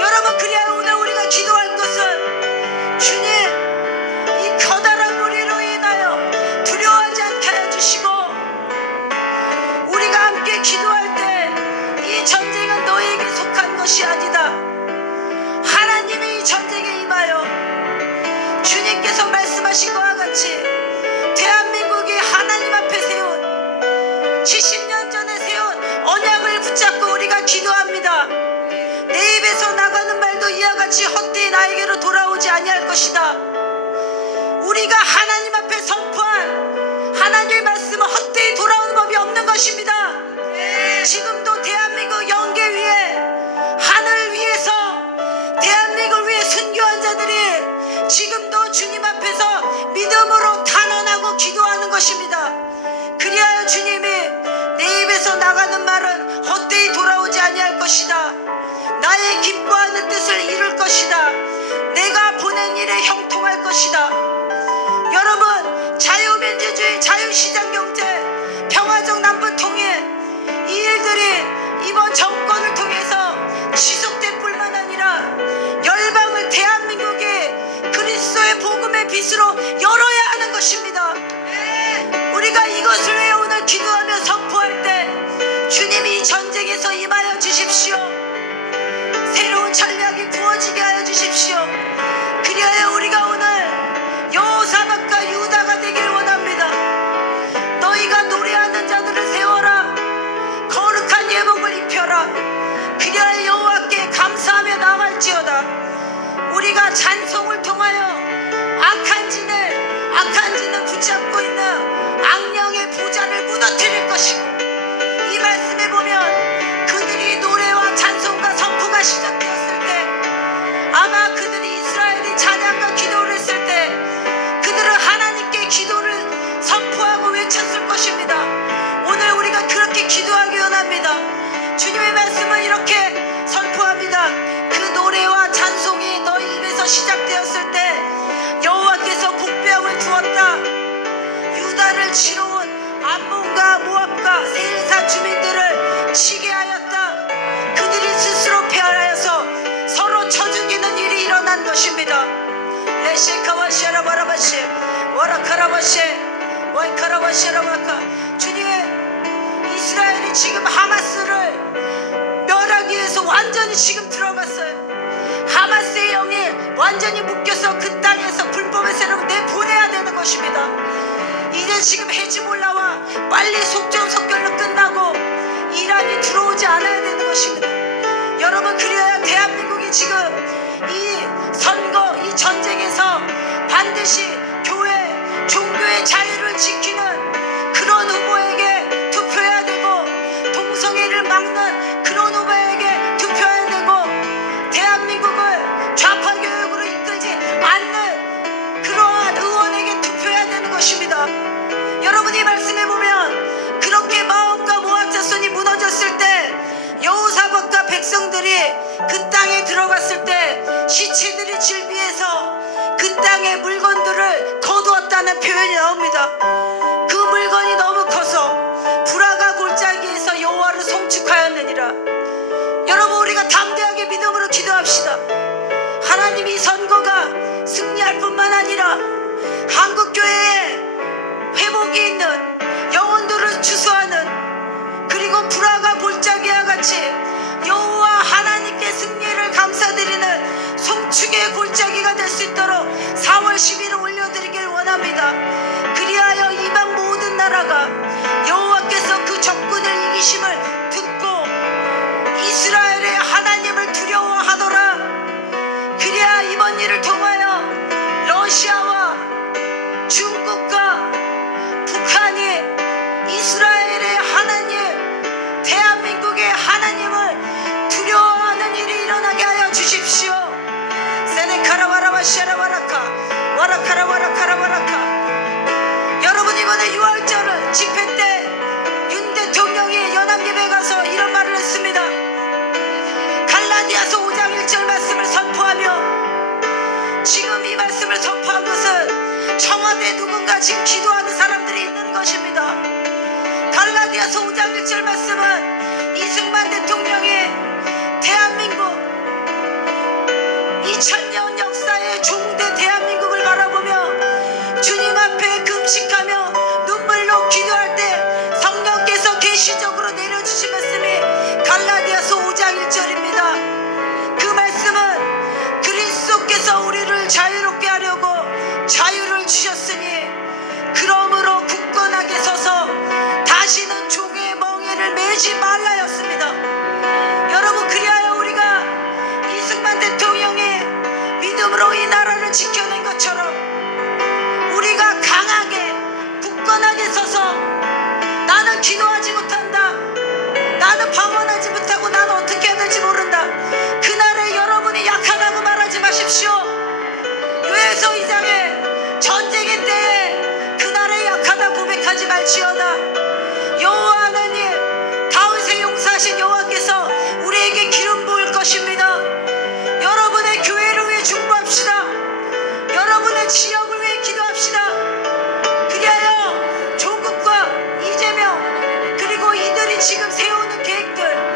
여러분 그래야 오늘 우리가 기도할 것은 주님 이 커다란 무리로 인하여 두려워하지 않게 하여 주시고 우리가 함께 기도할 때 이 전쟁은 너에게 속한 것이 아니다. 하나님이 이 전쟁에 임하여 주님께서 말씀하신 것과 같이 대한민국이 하나님 앞에 세운 70년 전에 세운 언약을 붙잡고 우리가 기도합니다. 내 입에서 나가는 말도 이와 같이 헛되이 나에게로 돌아오지 아니할 것이다. 우리가 하나님 앞에 선포한 하나님의 말씀은 헛되이 돌아오는 법이 없는 것입니다. 지금도 대한민국 영계 위에 하늘 위에서 대한민국을 위해 순교한 자들이 지금도 주님 앞에서 믿음으로 탄원하고 기도하는 것입니다. 그리하여 주님이 내 입에서 나가는 말은 헛되이 돌아오지 아니할 것이다. 나의 기뻐하는 뜻을 이룰 것이다. 내가 보낸 일에 형통할 것이다. 여러분 자유민주주의 자유시장경제 평화적 남북통일 이 일들이 이번 정권을 통해서 지속될 뿐만 아니라 여호와께서 임하여 주십시오. 새로운 전략이 부어지게 하여 주십시오. 그리하여 우리가 오늘 여호사밧과 유다가 되기를 원합니다. 너희가 노래하는 자들을 세워라. 거룩한 예복을 입혀라. 그리하여 여호와께 감사하며 나갈지어다. 우리가 찬송을 통하여 악한 진을 붙잡고 있는 악령의 보좌를 무너뜨릴 것이고, 이 말씀에 보면 그들이 노래와 찬송과 선포가 시작되었을 때, 아마 그들이 이스라엘이 찬양과 기도를 했을 때 그들은 하나님께 기도를 선포하고 외쳤을 것입니다. 오늘 우리가 그렇게 기도하기 원합니다. 주님의 말씀은 이렇게 선포합니다. 그 노래와 찬송이 너희 입에서 시작되었을 때 여호와께서 복병을 주었다. 유다를 치러온 암몬과 모압과 세일산 주민들을 치게 하였다. 그들이 스스로 패하여서 서로 쳐 죽이는 일이 일어난 것입니다. 레시카와시아라바라바시 와라카라바시 와이카라바시아라바카. 주님, 이스라엘이 지금 하마스를 멸하기 위해서 완전히 지금 들어갔어요. 하마스의 영이 완전히 묶여서 그 땅에서 불법의 세력을 내보내야 되는 것입니다. 이제 지금 헤즈볼라와 빨리 속전속결로 끝나고 이란이 들어오지 않아야 되는 것입니다. 여러분, 그래야 대한민국이 지금 이 선거, 이 전쟁에서 반드시 교회, 종교의 자유를 지키는 그런 후보에게 투표해야 되고, 동성애를 막는 그런 후보에게 투표해야 되고, 대한민국을 좌파 교육으로 이끌지 않는 그러한 의원에게 투표해야 되는 것입니다. 여러분이 말씀해 보면 그렇게 마음과 모압 자손이 무너졌을 때 여호사밧과 백성들이 그 땅에 들어갔을 때 시체들이 질비해서 그 땅의 물건들을 거두었다는 표현이 나옵니다. 그 물건이 너무 커서 불화가 골짜기에서 여호와를 송축하였느니라. 여러분, 우리가 담대하게 믿음으로 기도합시다. 하나님이 선거가 승리할 뿐만 아니라 한국교회에 회복이 있는 영혼들을 주소하는, 그리고 불화가 골짜기와 같이 여호와 하나님께 승리를 감사드리는 송축의 골짜기가 될 수 있도록 4월 10일을 올려드리길 원합니다. 그리하여 이방 모든 나라가 여호와께서 그 적군을 이기심을 듣고 이스라엘의 하나님을 두려워하더라. 그래야 이번 일을 통하여 러시아와 중국과 북한이 이스라엘의 하나님, 대한민국의 하나님을 두려워하는 일이 일어나게 하여 주십시오. 세네카라와라바시아라바라카 와라카라와라카라와라카. 여러분, 이번에 6월절 집회 때 윤 대통령이 연합예배 가서 이런 말을 했습니다. 갈라디아서 5장 1절 말씀을 선포하며, 지금 이 말씀을 선포한 것은 청와대에 누군가 지금 기도하는 사람들이 있는 것입니다. 갈라디아서 5장 1절 말씀은 이승만 대통령이 대한민국 2000년 역사의 종대 대한민국을 바라보며 주님 앞에 금식하며 눈물로 기도할 때 성령께서 계시적으로 내려주신 말씀이 갈라디아서 5장 1절입니다. 그 말씀은 그리스도께서 우리를 자유롭게 하려고 자유를 주셨으니 그러므로 굳건하게 서서 다시는 종의 멍에를 매지 말라였습니다. 여러분, 그리하여 우리가 이승만 대통령이 믿음으로 이 나라를 지켜낸 것처럼 우리가 강하게 굳건하게 서서, 나는 기도하지 못한다, 나는 방언하지 못하고 나는 어떻게 해야 될지 모른다, 그날에 여러분이 약하다고 말하지 마십시오. 요에서 2장에 전쟁의 때에 그날에 약하다 고백하지 말지어다. 여호와 하나님, 다윗의 용사하신 여호와께서 우리에게 기름 부을 것입니다. 여러분의 교회를 위해 중보합시다. 여러분의 지역을 위해 기도합시다. 그리하여 조국과 이재명, 그리고 이들이 지금 세우는 계획들,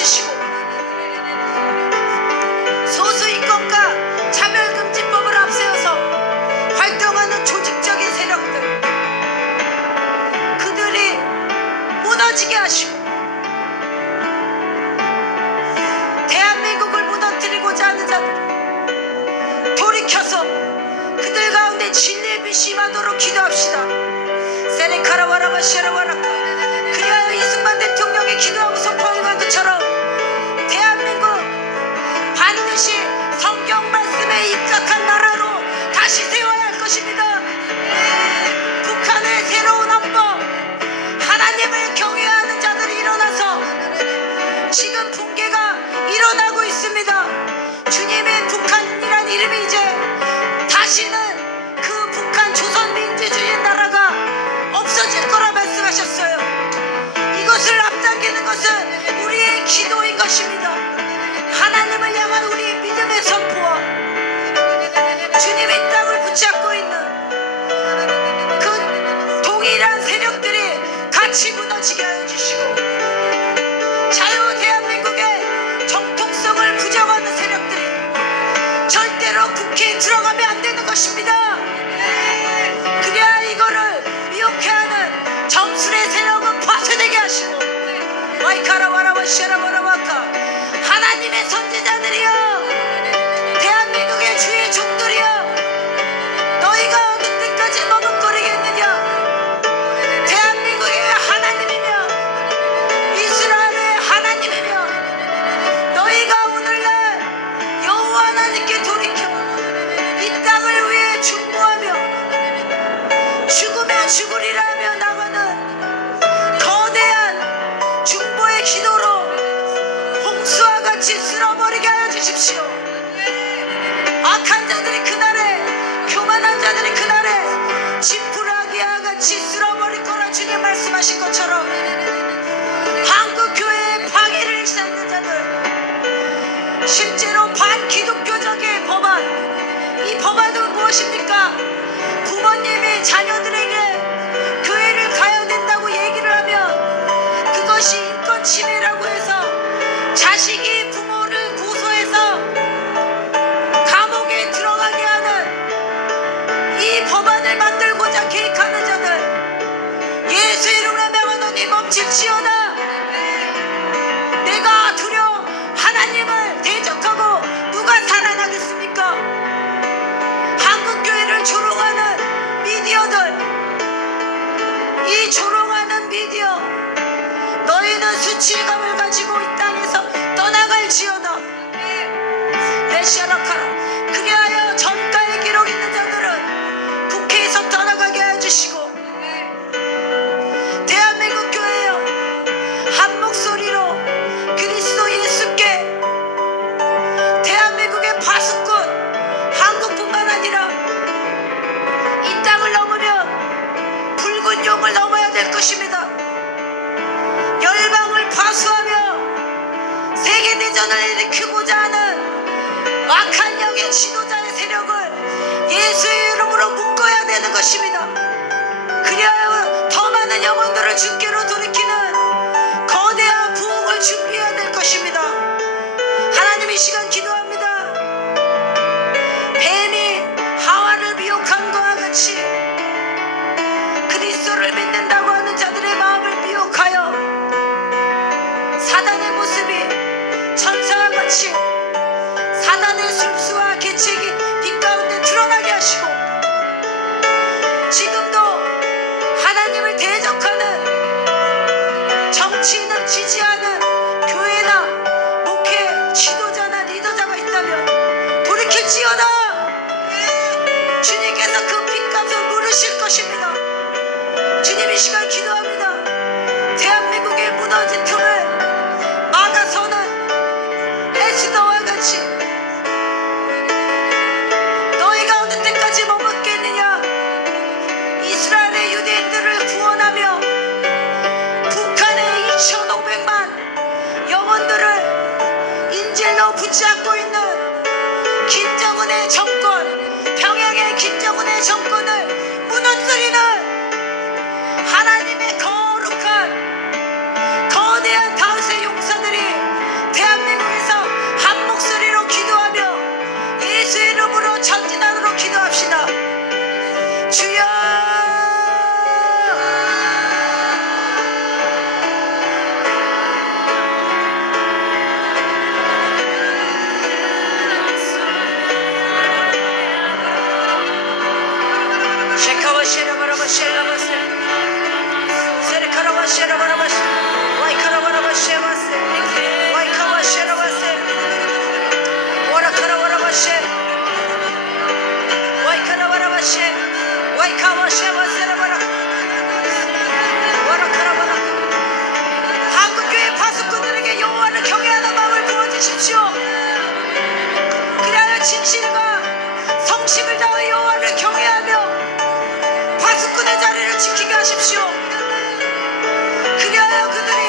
주시고 소수인권과 차별금지법을 앞세워서 활동하는 조직적인 세력들 그들이 무너지게 하시고 대한민국을 무너뜨리고자 하는 자들 돌이켜서 그들 가운데 진리의 빛이 임하도록 기도합시다. 세레카라와라바 샤라와라카 그리하여 이승만 대통령이 기도하고 선포한 것처럼 대한민국 반드시 성경 말씀에 입각한 나라로 다시 세워야 할 것입니다. 북한의 새로운 헌법 하나님을 경외하는 자들이 일어나서 지금 붕괴가 일어나고 있습니다. 주님의 북한이란 이름이 이제 다시는 그 북한 조선민주주의 나라가 없어질 거라 말씀하셨어요. 이것을 앞당기는 것은 우리의 기도인 것입니다. 하나님을 향한 우리의 믿음의 선포와 주님의 땅을 붙잡고 있는 그 동일한 세력들이 같이 무너지게 하여 주시고 자유 대한민국의 정통성을 부정하는 세력들이 절대로 국회에 들어가면 안 되는 것입니다. 그래야 이거를 미혹해하는 정술의 세력은 파쇄되게 하시고 와이카라와라와 샤라바라와카 하나님의 선지자들이여 대한민국의 주의 종들이여 너희가 어느 때까지 머뭇거리겠느냐. 대한민국의 하나님이며 이스라엘의 하나님이며 너희가 오늘날 여호와 하나님께 돌이켜 이 땅을 위해 중보하며 죽으면 죽으리라며 나가는 거대한 중보의 기도로 홍수와 같이 쓸어버리게 하여 주십시오. 악한 자들이 그날에 교만한 자들이 그날에 지푸라기와 같이 쓸어버릴 거라 주님 말씀하신 것처럼 한국교회의 방해를 일삼는 자들 실제로 반기독교적인 법안 이 법안은 무엇입니까? 부모님이 자녀들에게 교회를 가야 된다고 얘기를 하면 그것이 인권 침해라고 해서 자식이 부모를 고소해서 감옥에 들어가게 하는 이 법안을 만들고자 계획하는 자들 예수 이름으로 명하노니 멈칫지어다. 내가 두려워 하나님을 대적하고 누가 살아나겠습니까? 한국교회를 조롱하는 미디어들 이 조롱하는 미디어 너희는 수치감을 가지고 이 땅에서 떠나갈지어다. 레시아라카라 그리하여 전가의 기록 있는 자들은 국회에서 떠나가게 해주시고 대한민국 교회여 한 목소리로 그리스도 예수께 대한민국의 파수꾼 한국뿐만 아니라 이 땅을 넘으면 붉은 용을 넘어야 될 것입니다. 열방을 파수하며 세계대전을 일으키고자 하는 악한 영의 지도자의 세력을 예수의 이름으로 묶어야 되는 것입니다. 그리하여 더 많은 영혼들을 주께로 돌이키는 거대한 부흥을 준비해야 될 것입니다. 하나님 이 시간 기도합니다. 뱀이 하와를 미혹한 것과 같이 그리스도를 믿는다고 하는 자들의 마음을 미혹하여 사단의 모습이 천사와 같이 사단의 술수와 계책이 빛 가운데 드러나게 하시고 지금도 하나님을 대적하는 정치인을 지지하는 교회나 목회 지도자나 리더자가 있다면 돌이킬지어다. 주님께서 그 핏값을 물으실 것입니다. 주님 이 시간 기도합니다. 대한민국의 무너진 틈을 막아서는 에스더와 같이 너희가 어느 때까지 머뭇겠느냐. 이스라엘의 유대인들을 구원하며 북한의 2,500만 영혼들을 인질로 붙잡고 있는 김정은의 정권 평양의 김정은의 정권을 무너뜨리는 하나님의 거룩한 거대한 다윗의 용사들이 주십시오. 그리하여 진실과 성심을 다하여 여호와를 경외하며 파수꾼의 자리를 지키게 하십시오. 그리하여 그들이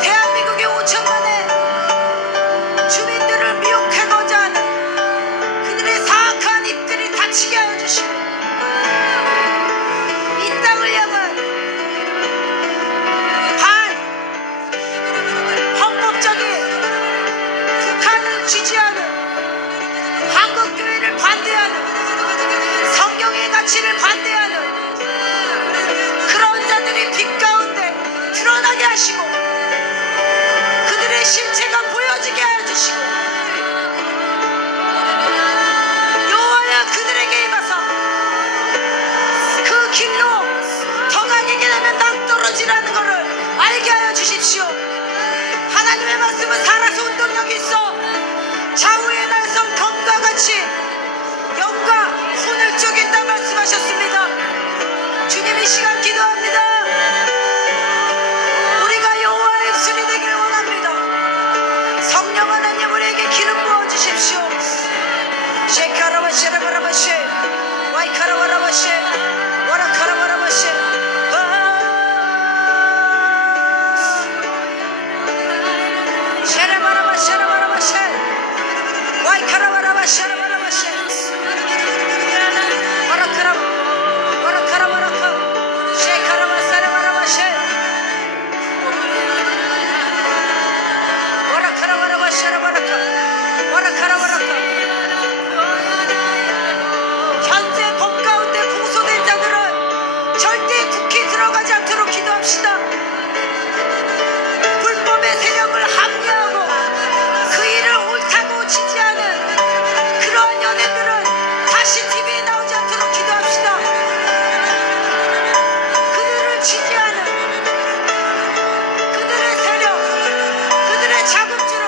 대한민국의 5천만의 주민들을 미혹하고자 하는 그들의 사악한 입들이 닫히게 하여 주시고 이 땅을 향한 헌법적인 북한을 지지하는 한국교회를 반대하는 성경의 가치를 반대하는 그런 자들이 빛 가운데 드러나게 하시고 그들의 실체가 보여지게 하여 주시고 여호와여 그들에게 임하사 그 길로 더 가게 되면 낭떠러지라는 것을 알게 하여 주십시오. 하나님의 말씀은 살아서 운동력이 있어 좌우의 날성 검과 같이 영과 혼을 쪼갠다 말씀하셨습니다. 주님 이 시간 기도합니다. 우리가 여호와의 입술이 되길 원합니다. 성령 하나님 우리에게 기름 부어주십시오. 셰카라바셰라바라바셰 와이카라바라바셰 와라카라바라바셰 셰라바라바셰라바라바셰 와이카라바라바셰라바라바셰 와라카라 와라카라바라카 셰카라바사라바라바셰 와라카라바라바셰라바라카 와라카라바라카 현재 법 가운데 공소된 자들은 절대 국회에 들어가지 않도록 기도합시다. 불법의 세력을 합리하고 그 일을 옳다고 지지하는 그러한 연예들은 다시 TV에 나오지 않도록 기도합시다. 그들을 지지하는 그들의 세력 그들의 자금줄을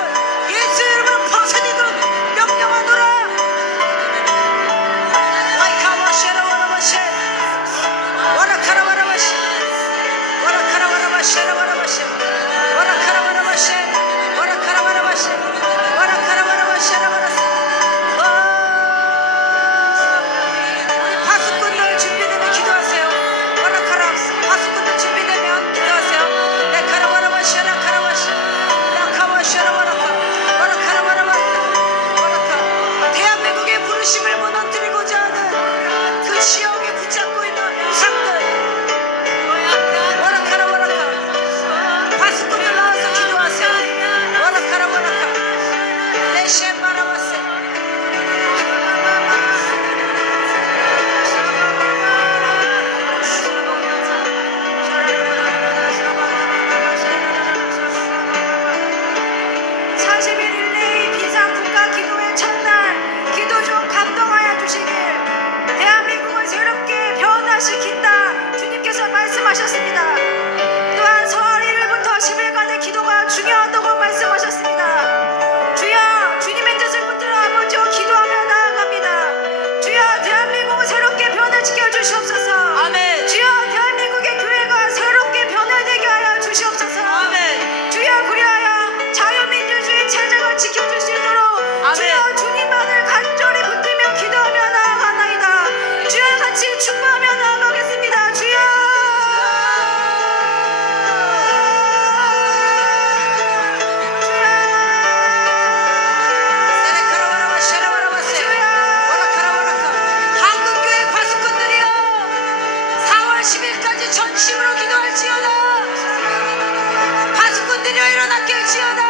예수 이름으로 벗어내도록 명령하노라. 와이카와셰라와라바셰 와라카라와라바셰 와라카라와라바셰라와라바셰 와라카라와라바셰 와라카라와라바셰 와라카라와라바셰라와라세 우리 파수꾼들 준비되면 기도하세요. 와라카라 파수꾼들 준비되면 기도하세요. 네카라와라바셰 라카라바셰 라카와셰라와라카 와라카라와라바셰 와라카 대한민국의 부르심을 무너뜨리고자 하는 그 지역에 붙잡고 있는 우상들 와라카라와라카 파수꾼들 나와서 기도하세요. 와라카라와라카 레셰마라바세 비상국가 기도의 첫날 기도 중 감동하여 주시길 대한민국을 새롭게 변화시킨다 주님께서 말씀하셨습니다. 또한 설 1일부터 10일간의 기도가 중요하다고 말씀하셨습니다. 주여 주님의 뜻을 붙들어 아버지와 기도하며 나아갑니다. 주여 대한민국을 새롭게 변화시켜 주시옵소서. 아멘. 주여 대한민국의 교회가 새롭게 변화되게 하여 주시옵소서. 아멘. 주여 그리하여 자유민주주의 체제가 지켜줄 수 있도록 아멘. 주여 주님만을 간절히 붙들며 기도하며 나아가나이다. 주여 같이 축복하며 나아가겠습니다. 주여 한국교회 파수꾼들이여 4월 10일까지 전심으로 기도할지어다. 파수꾼들이여 일어나게 할지어다.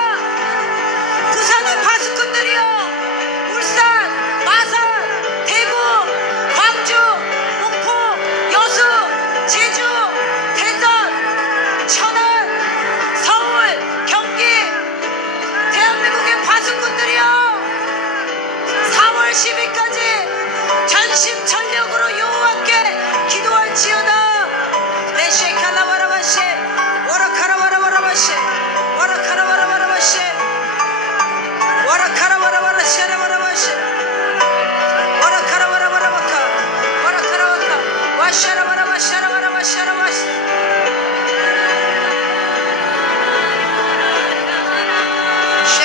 부산의 파수꾼들이여 울산, 마산, 대구, 광주, 목포, 여수, 제주, 대전, 천안, 서울, 경기 대한민국의 파수꾼들이여 4월 10일까지 전심전력으로 여호와께 기도할지어다. 레셰칼라바라바셰 와라카라바라바라바셰 와라카라바라바라바셰 와라카라바라바라셰라바라바셰 와라카라바라바라바카 와라카라바카 와샤라바라바샤라바라바샤라바시 셰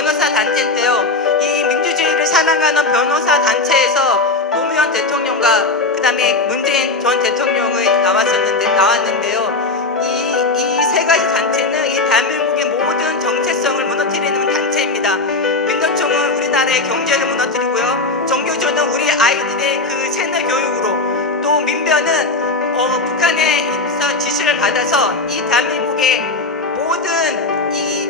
변호사 단체인데요. 이 민주주의를 사랑하는 변호사 단체에서 노무현 대통령과 그다음에 문재인 전 대통령이 나왔는데요. 이 세 가지 단체는 이 대한민국의 모든 정체성을 무너뜨리는 단체입니다. 민노총은 우리나라의 경제를 무너뜨리고요. 종교조는 우리 아이들의 그 세뇌 교육으로, 또 민변은 북한에서 지시를 받아서 이 대한민국의 모든 이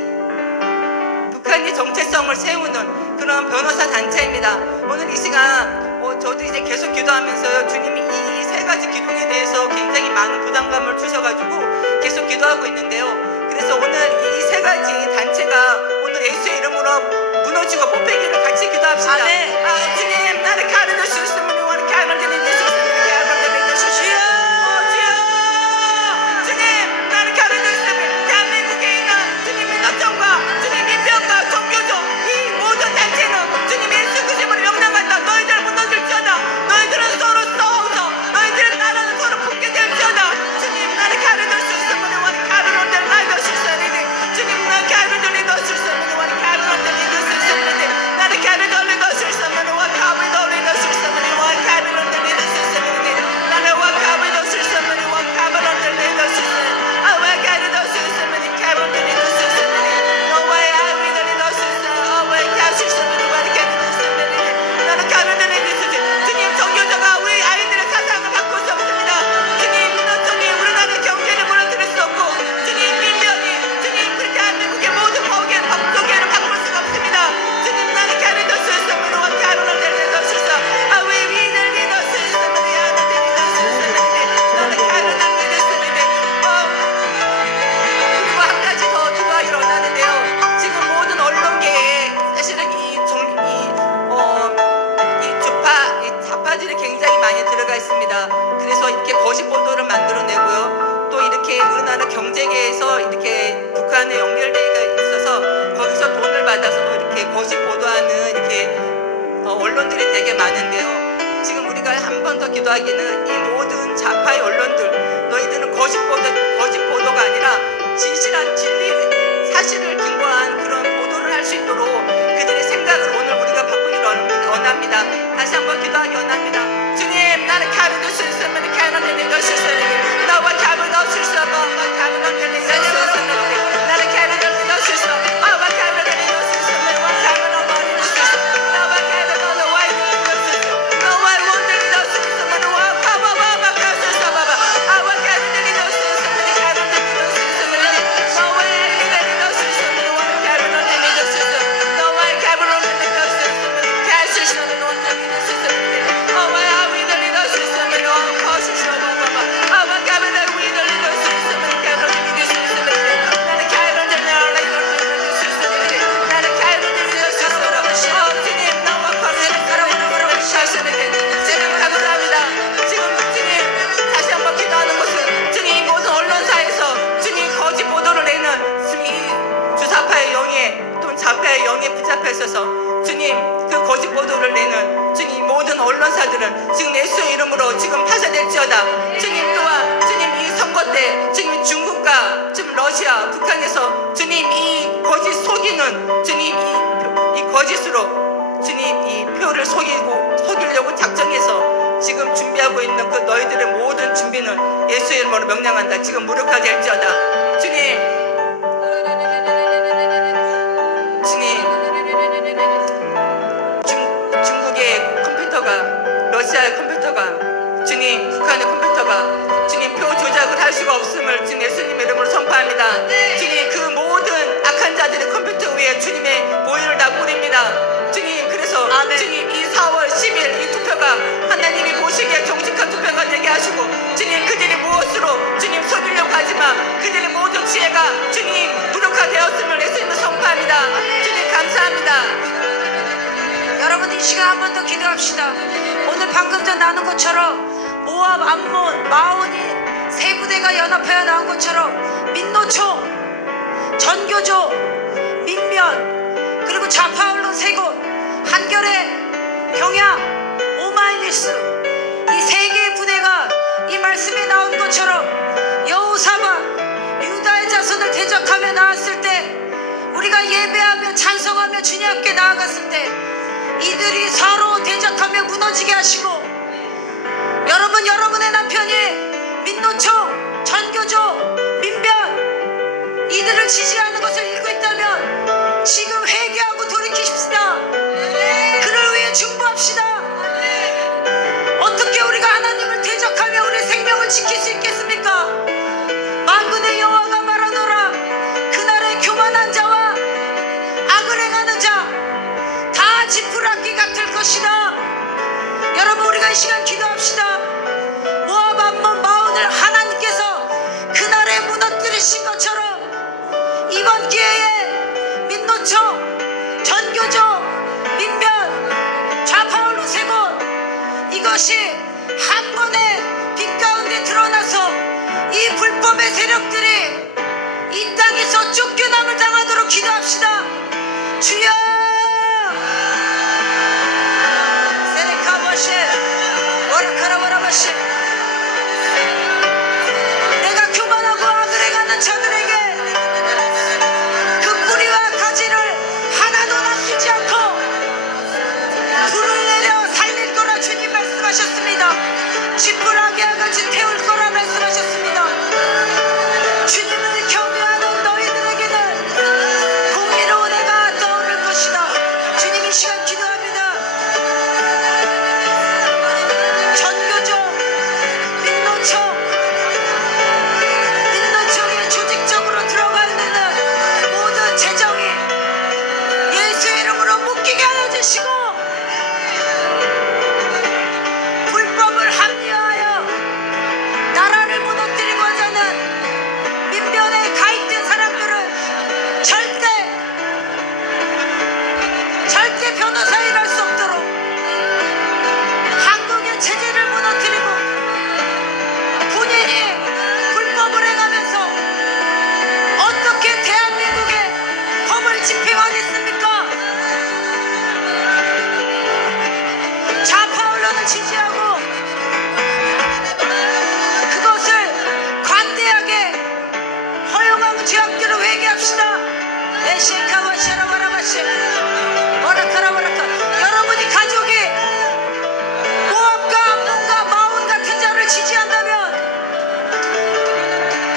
북한의 정체성을 세우는 그런 변호사 단체입니다. 오늘 이 시간 저도 이제 계속 기도하면서요, 주님이 이 세 가지 기둥에 대해서 굉장히 많은 부담감을 주셔가지고 계속 기도하고 있는데요. 그래서 오늘 이 세 가지 단체가 오늘 예수의 이름으로 무너지고 못 베기를 같이 기도합시다. 아멘. 주님, 나를 가르쳐 주시면 원하는 가르쳐 주시면 주여, 주님, 나를 가르쳐 주시면 대한민국에 있는 주님의 나정과 주님 민병과 종교조 이 모든 단체는 주님 예수 그리스도를 명령한다. 너희들 무너질지어다. 너희들은 서로 싸워서 너희들의 나라는 서로 붙게 될지어다. 주님, 나를 가르쳐 주시면 원하는 가르쳐 주시면 주님, 나를 가르쳐 주시면 원하는 가르쳐 주시면 나를 가르쳐 주시면 원하는 가르쳐 주시면 원하는 가르쳐 주시면 나를 와카브도 쓸수없는 와카브를 들리도 쓸수없는 와카브도 쓸수없는 카브를 들리도 쓸수없는 너와의 아비들이 너 쓸수없는 와카 쓸수없는 와카브도 쓸수없는 나는 카브를 들리도 쓸수없는 주님, 종교자가 우리 아이들의 사상을 바꿀 수 없습니다. 주님, 우리나라의 경제를 무너뜨릴 수 없고 주님, 민변이 주님, 그렇게 한민국의 모든 법조계를 바꿀 수가 없습니다. 주님, 나는 카브도 쓸수없는 와카브를 들리도 쓸수없는 왜 위를 리도 쓸수없는 그리고 한 가지 더 기도하기로 원하는데요. 지금 모든 언론계에 사실은 이 좌파들이 굉장히 많이 들어가 있습니다. 그래서 이렇게 거짓 보도를 만들어내고요. 또 이렇게 우리나라 경제계에서 이렇게 북한에 연결되기가 있어서 거기서 돈을 받아서 이렇게 거짓 보도하는 이렇게 언론들이 되게 많은데요. 지금 우리가 한 번 더 기도하기는 이 모든 좌파의 언론들, 너희들은 거짓 보도가 아니라 진실한 진리, 사실을 근거한 그런 보도를 할 수 있도록 그들의 생각을 오늘 우리가 바꾸기를 원합니다. 다시 한번 기도하기 원합니다. 주님, 나는 가르쳐 주시면 가르쳐 주시면 너와 가르쳐 주시면 나를 가르쳐 주시면 나를 가르쳐 주시면 나와 가르쳐 주시면 와 가르쳐 주시면 나와 가르쳐 주시면 너와 원들이 너 주시면 와 가봐봐 가르쳐 봐봐 아와 가르쳐 주시면 가르쳐 주시면 너와 이들이 너 주시면 와 가르쳐 주시면 너와 가르쳐 주시면 가르쳐 주시면 원들이 너 주시면 어와 아위들이 너 주시면 와 가르쳐 봐봐 아와 가르쳐 위들이 너 주시면 가르쳐 주시면 나를 가르쳐 주시면 나를 가르쳐 주시면 주님, 너와 주님, 감사합니다. 지금 주님, 다시 한번 기도하는 것은 주님, 모든 언론사에서 주님 거짓 보도를 내는 주님, 주사파의 영에 또는 좌파의 영에 붙잡혀 있어서 주님, 그 거짓 보도를 내는 주님, 모든 언론사들은 지금 예수의 이름으로 지금 파쇄될지어다. 주님, 또한 주님, 이 선거 때 주님, 중국과 지금 러시아, 북한에서 주님, 이 거짓 속이는 주님, 이 거짓으로 주님, 이 표를 속이려고 작정해서 지금 준비하고 있는 그 너희들의 모든 준비는 예수의 이름으로 명령한다. 지금 무력화 될지어다. 주님, 중국의 컴퓨터가, 러시아의 컴퓨터가, 주님, 북한의 컴퓨터가 주님, 표 조작을 할 수가 없음을 주님 예수님의 이름으로 선포합니다. 주님, 그 모든 악한 자들의 컴퓨터 위에 주님의 보혈을 다 뿌립니다. 주님, 그래서 아멘. 주님, 이 4월 10일 이 투표가 하나님이 보시기에 정직한 투표가 되게 하시고 주님, 그들이 무엇으로 주님 속이려고 하지만 그들의 모든 지혜가 주님 무력화되었음을 예수님을 선포합니다. 주님, 감사합니다. 여러분, 이 시간 한 번 더 기도합시다. 오늘 방금 전 나눈 것처럼 모압, 암몬, 마온이 세 부대가 연합하여 나온 것처럼 민노총, 전교조, 민변, 그리고 좌파 언론 세 곳, 한겨레, 경향, 오마이뉴스, 이 세 개의 부대가 이 말씀에 나온 것처럼 여호사밧, 유다의 자손을 대적하며 나왔을 때 우리가 예배하며 찬송하며 우리가 주님 앞에 나아갔을 때 이들이 서로 대적하며 무너지게 하시고, 여러분, 여러분의 남편이 민노총, 전교조, 민변 이들을 지지하는 것을 읽고 있다면 지금 회개하고 돌이키십시다. 그를 위해 중보합시다. 어떻게 우리가 하나님을 대적하며 우리의 생명을 지킬 수 있겠습니까? 만군의 여호와가 말하노라. 그날의 교만한 자와 악을 행하는 자 다 지푸라기 같을 것이다. 여러분, 우리가 이 시간 기도합시다. 모압 암몬 마온을 하나님께서 그날에 무너뜨리신 것처럼 이번 기회에 민노총, 전교조, 민변, 좌파울로 세 곳, 이것이 한 번에 빛 가운데 드러나서 이 불법의 세력들이 이 땅에서 쫓겨남을 당하도록 기도합시다. 주여, 세레카바시 와라카라와라바시, 내가 교만하고 악을 행하는 자들에게 그 뿌리와 가지를 하나도 남기지 않고 불을 내려 살릴 거라 주님 말씀하셨습니다. 지푸라기와 같이 태울 거라 말씀하셨습니다. 주님을 경외하는 너희들에게는 공의로운 해가 떠오를 것이다. 주님, 이 시간 기도합니다. 전교조, 민노총이 조직적으로 들어가 있는 모든 재정이 예수의 이름으로 묶이게 하여 주시고, 불법을 합리화하여 나라를 무너뜨리고자 하는 민변에 가입된 사람들은 절대 변호사 일할 수 없도록 한국의 체제를 무너뜨리고 본인이 불법을 행하면서 어떻게 대한민국의 법을 집행하겠습니까? 좌파 언론을 지지하고 그것을 관대하게 허용하고 죄악들을 회개합시다. 에시카와시라와라바시 와라카라와라카. 여러분이 가족이 모압과 암몬과 마온 같은 자를 지지한다면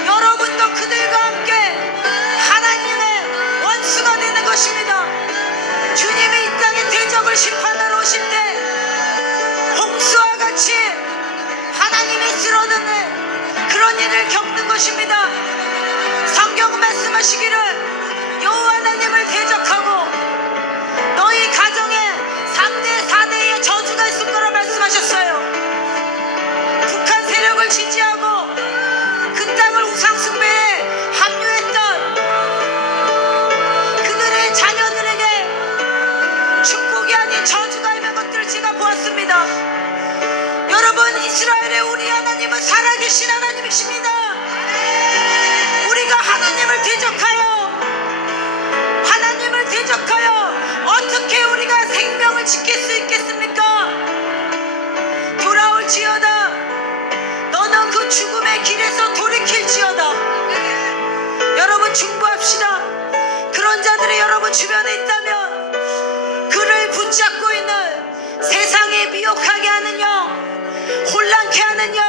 여러분도 그들과 함께 하나님의 원수가 되는 것입니다. 주님이 이 땅에 대적을 심판하러 오실 때 홍수와 같이 하나님이 쓸어넣는 그런 일을 겪는 것입니다. 성경은 말씀하시기를 여호와 하나님을 대적하고 너희 가정에 3대 4대의 저주가 있을 거라 말씀하셨어요. 북한 세력을 지지하고 그 땅을 우상숭배에 합류했던 그들의 자녀들에게 축복이 아닌 저주가 있는 것들을 제가 보았습니다. 여러분, 이스라엘의 우리 하나님은 살아계신 하나님이십니다. 우리가 하나님을 대적하여 어떻게 우리가 생명을 지킬 수 있겠습니까? 돌아올지어다. 너는 그 죽음의 길에서 돌이킬지어다. 여러분, 중보합시다. 그런 자들이 여러분 주변에 있다면 그를 붙잡고 있는 세상에 미혹하게 하는 영, 혼란케 하는 영,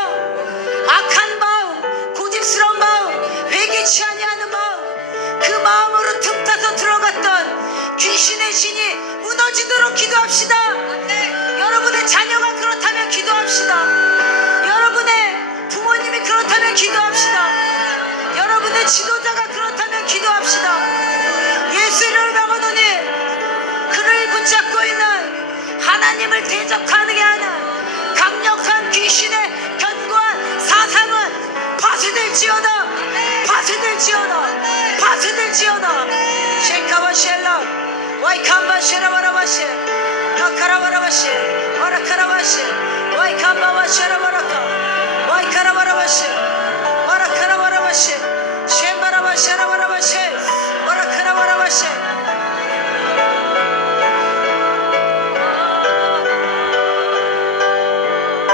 악한 마음, 고집스러운 마음, 회개치 아니하는 마음, 그 마음으로 틈타서 들어갔던 귀신의 신이 무너지도록 기도합시다. 여러분의 자녀가 그렇다면 기도합시다. 여러분의 부모님이 그렇다면 기도합시다. 여러분의 지도자가 그렇다면 기도합시다. 예수 이름을 명하노니 그를 붙잡고 있는 하나님을 대적하게 하는 강력한 귀신의 견고한 사상은 파쇄될지어다. 파쇄될지어다. 셰카바시엘라 와이캄바시라바라바시 카카라바라바시 와라카라바시 와이캄바바시라바라카 와이카라바라바시 와라카라바라바시 셴바라바시라바라바시 와라카라바라바시.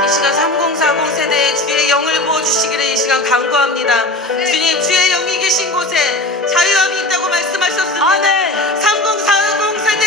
이 시간 3040 세대의 주의 영을 부어주시기를 이 시간 간구합니다. 주님, 주의 영이 계신 곳에 자유함이 있다고 말씀하셨습니다. 아멘. 3040 세대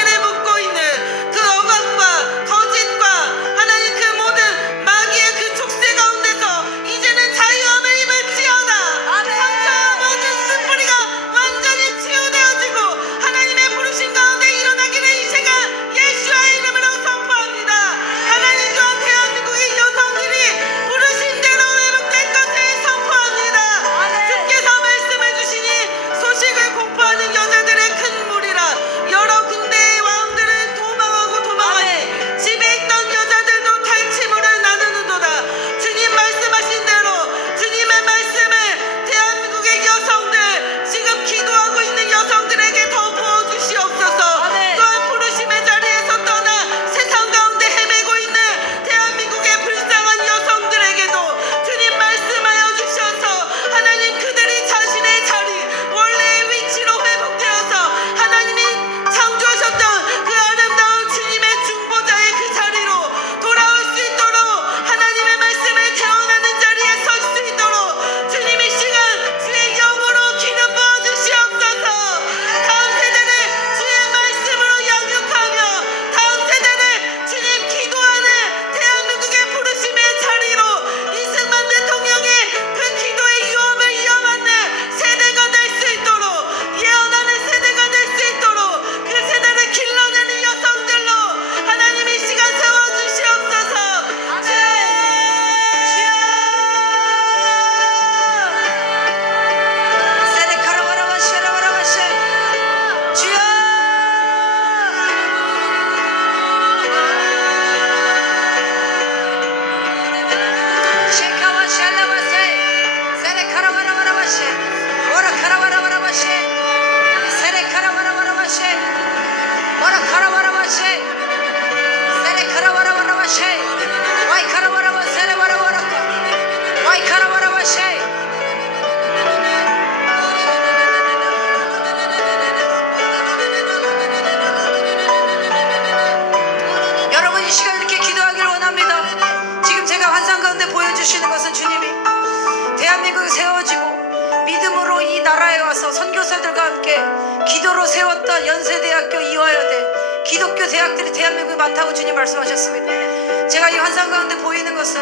하나님과 함께 기도로 세웠던 연세대학교 이화여대 기독교 대학들이 대한민국에 많다고 주님 말씀하셨습니다. 제가 이 환상 가운데 보이는 것은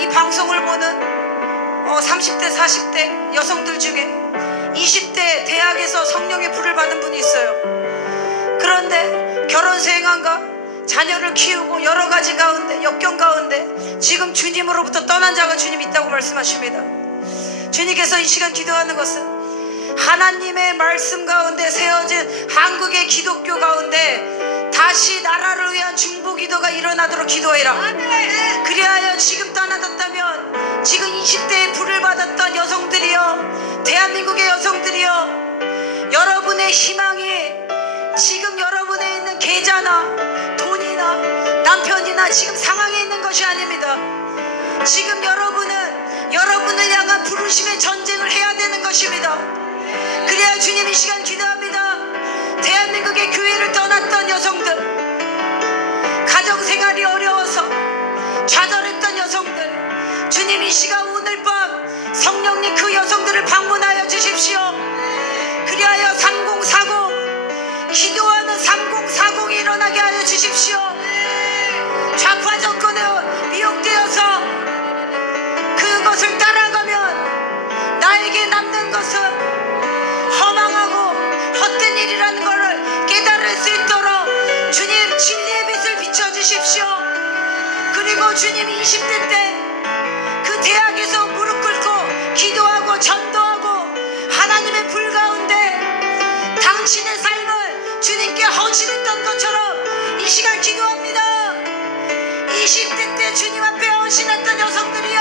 이 방송을 보는 30대 40대 여성들 중에 20대 대학에서 성령의 불을 받은 분이 있어요. 그런데 결혼 생활과 자녀를 키우고 여러 가지 가운데 역경 가운데 지금 주님으로부터 떠난 자가 주님 있다고 말씀하십니다. 주님께서 이 시간 기도하는 것은 하나님의 말씀 가운데 세워진 한국의 기독교 가운데 다시 나라를 위한 중보기도가 일어나도록 기도해라. 그리하여 지금 떠나졌다면 지금 20대에 불을 받았던 여성들이여, 대한민국의 여성들이여, 여러분의 희망이 지금 여러분에 있는 계좌나 돈이나 남편이나 지금 상황에 있는 것이 아닙니다. 지금 여러분은 여러분을 향한 부르심의 전쟁을 해야 되는 것입니다. 그래야 주님 이 시간 기도합니다. 대한민국의 교회를 떠났던 여성들, 가정생활이 어려워서 좌절했던 여성들, 주님 이 시간 오늘 밤 성령님 그 여성들을 방문하여 주십시오. 그리하여 3040 기도하는 3040이 일어나게 하여 주십시오. 좌파 정권에 미혹되어서 그것을 따라가면 나에게 남는 것은 허망하고 헛된 일이라는 것을 깨달을 수 있도록 주님 진리의 빛을 비춰주십시오. 그리고 주님 20대 때 그 대학에서 무릎 꿇고 기도하고 전도하고 하나님의 불 가운데 당신의 삶을 주님께 헌신했던 것처럼 이 시간 기도합니다. 20대 때 주님 앞에 헌신했던 여성들이여,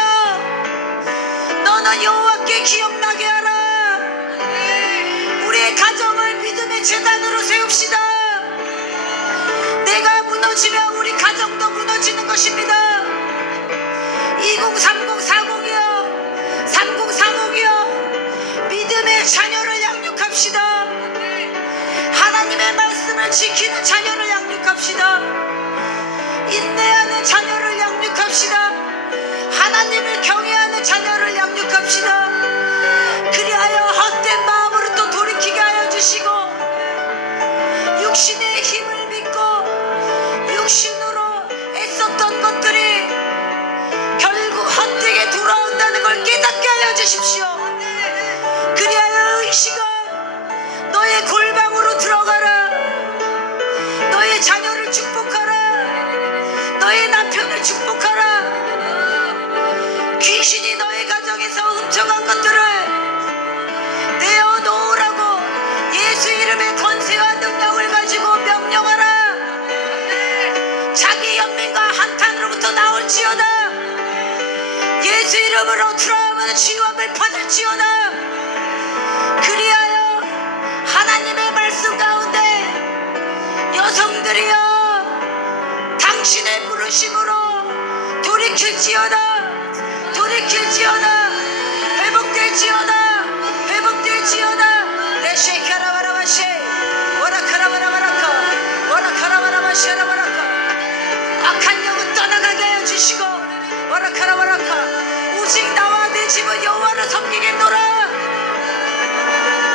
너는 여호와께 기억나게 하라. 우리의 가정을 믿음의 재단으로 세웁시다. 내가 무너지면 우리 가정도 무너지는 것입니다. 203040이여 3030이여 믿음의 자녀를 양육합시다. 하나님의 말씀을 지키는 자녀를 양육합시다. 인내하는 자녀를 양육합시다. 하나님을 경외하는 자녀를 양육합시다. 그리하여 헛된 마음으로 또 돌이키게 하여 주시고, 육신의 힘을 믿고 육신으로 애썼던 것들이 결국 헛되게 돌아온다는 걸 깨닫게 하여 주십시오. 그리하여 이 시간 너의 골방으로 들어가라. 너의 자녀를 축복하라. 너의 남편을 축복하라. 귀신이 너의 가정에서 훔쳐간 것들을 내어놓으라고 예수 이름의 권세와 능력을 가지고 명령하라. 자기 연민과 한탄으로부터 나올지어다. 예수 이름으로 트라우마는 치유함을 받을지어다. 그리하여 하나님의 말씀 가운데 여성들이여 당신의 부르심으로 돌이킬지어다. 돌이킬지어다. 회복될지어다. 회복될지어다. 레쉐카라바라바쉐 와라카라바라바라카 와라카라바라바쉐라바라카. 악한 영은 떠나가게 하여 주시고, 와라카라바라카. 오직 나와 내 집은 여호와를 섬기겠노라.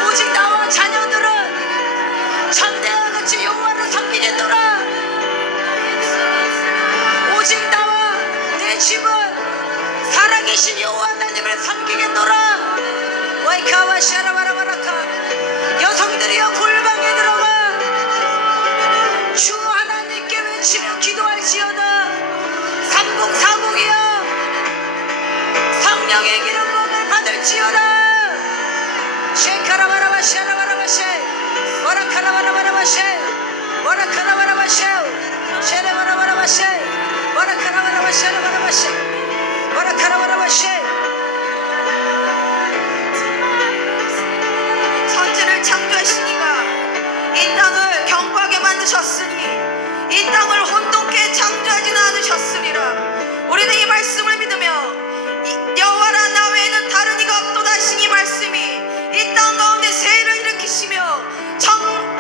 오직 나와 자녀들은 천대와 같이 여호와를 섬기겠노라. 오직 나와 내 집은 살아계신 여호와 하나님을 섬기겠노라. 와이카와샤라바라바라카. 여성들이여 골방에 들어가 주 하나님께 외치며 기도할지어다. 3040이여 성령의 기름 부음을 받을지어다. 쉐카라바라바샤라바라바쉐 와라카라바라바라바쉐 와라카라바라바쉐 쉐레바라바라바쉐 와라카라바라바샤라바라바쉐 와라카라바라바쉐. 천지를 창조하시니가 이 땅을 경고하게 만드셨으니 이 땅을 혼돈케 창조하지는 않으셨으리라. 우리는 이 말씀을 믿으며 여호와라 나 외에는 다른 이가 없도다 하신 이 말씀이 이 땅 가운데 세를 일으키시며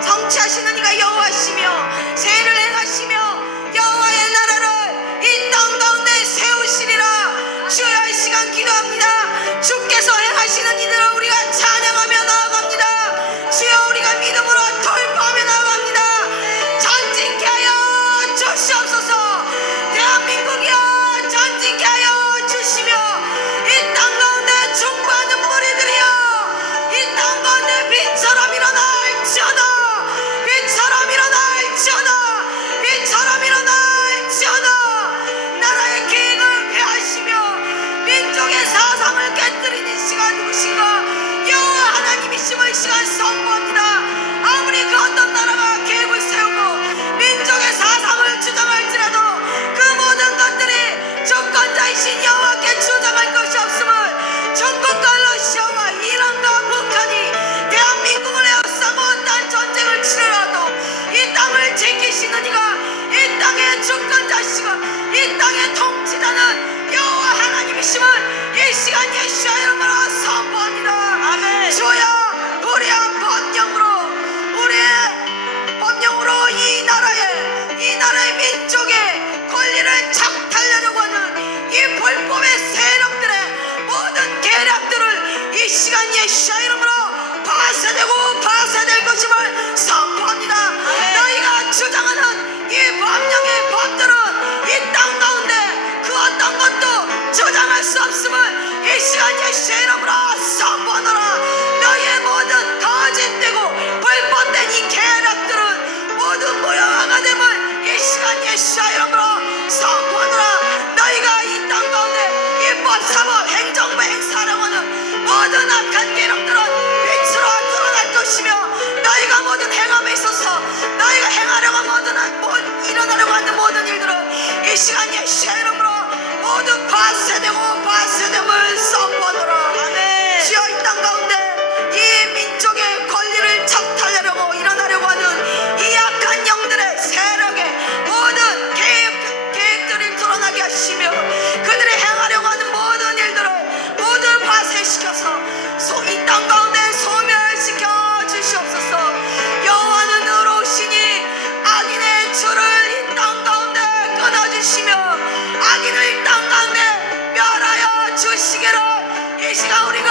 성취하시는 이가 여호와시며 세를 행하시며 여호와의 나라를 이 땅 가운데 세우시리라. 주여 이 시간 기도합니다. 주께서 행하시는 이들을 우리가 찬양하며 나아갑니다. 살아계심을 이 시간 예수의 이름으로 선포합니다. 아멘. 주여 우리의 법령으로 이 나라의 민족의 권리를 착탈하려고 하는 이 불법의 세력들의 모든 계략들을 이 시간 예수의 이름으로 파쇄될 것임을 선포합니다. 너희가 주장하는 이 법령의 법들은 이 땅 가운데 그 어떤 것도 주장할 수 없음을 이 시간 예수의 이름으로 선포하노라. 너희의 모든 거짓되고 불법된 이 계략들은 모두 무효화가 됨을 이 시간 예수의 이름으로 선포하노라. 너희가 이 땅 가운데 입법, 사법, 행정부 행사하는 모든 악한 계략들은 빛으로 드러날 것이며 너희가 모든 행함에 있어서 너희가 일어나려고 하는 모든 일들은 이 시간 예수의 이름으로 모두 파쇄됨을 선포하노라. 주여 이 땅 가운데 이 민족의 권리를 착탈하려고 일어나려고 하는 이 악한 영들의 세력의 모든 계획들을 드러나게 하시며 그들이 행하려고 하는 모든 일들을 모두 파쇄시켜서 이 땅 가운데 소멸시켜 주시옵소서. 여호와는 의로우시니 악인의 줄을 이 땅 가운데 끊어주시며 악인을 이 땅 가운데 멸하여 주시기를 이 시간 우리가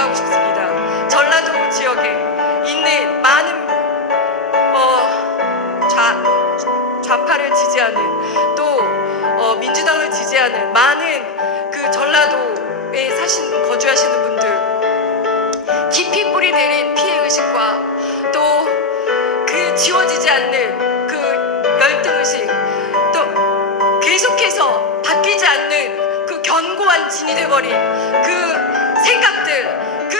기도하고 싶습니다. 전라도 지역에 있는 많은 좌파를 지지하는 또 민주당을 지지하는 많은 그 전라도에 거주하시는 분들, 깊이 뿌리 내린 피해의식과 또 그 지워지지 않는 그 열등의식, 또 계속해서 바뀌지 않는 그 견고한 진이 돼버린 그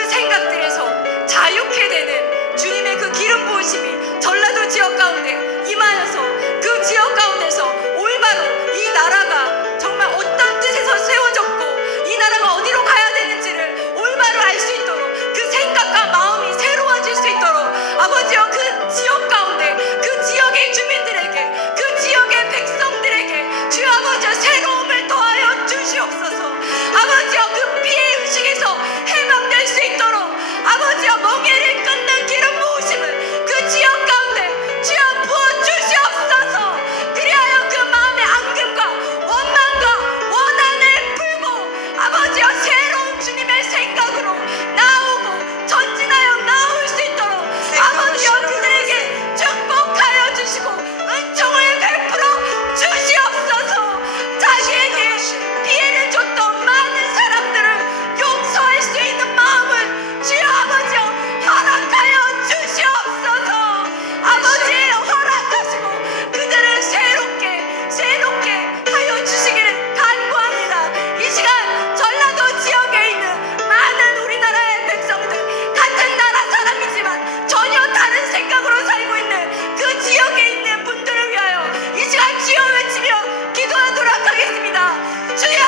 생각들에서 자유케 되는 주님의 그 기름 부으심이 전라도 지역 가운데 임하여서 그 지역 가운데서 올바로 이 나라가 정말 어떤 뜻에서 세워졌고 이 나라가 어디로 가야 되는지를 올바로 알 수 있도록 그 생각과 마음이 새로워질 수 있도록 아버지여 그 지역 가운데 그 지역의 주민들에게 그 지역의 백성들에게 주여 아버지여 새로움을 더하여 주시옵소서. 아버지여 그 피해의식에서 해방될 수 있도록 아버지여 멍에를 끊는 기름 부으심을 그 지역 가운데 주여 부어주시옵소서. 그리하여 그 마음의 앙금과 원망과 원한을 풀고 아버지여 새로운 주님의 생각으로 나오고 전진하여 나올 수 있도록 아버지여 그들에게 축복하여 주시고 은총을 베풀어 주시옵소서. 자기에게 피해를 줬던 많은 사람들을 용서할 수 있는 마음을 주여 아버지여 허락하여 주시옵소서. 아버지 허락하시고 그들을 새롭게 하여 주시기를 간구합니다. 이 시간 전라도 지역에 있는 많은 우리나라의 백성들, 같은 나라 사람이지만 전혀 다른 생각으로 살고 있는 그 지역에 있는 분들을 위하여 이 시간 주여 외치며 기도하도록 하겠습니다. 주여!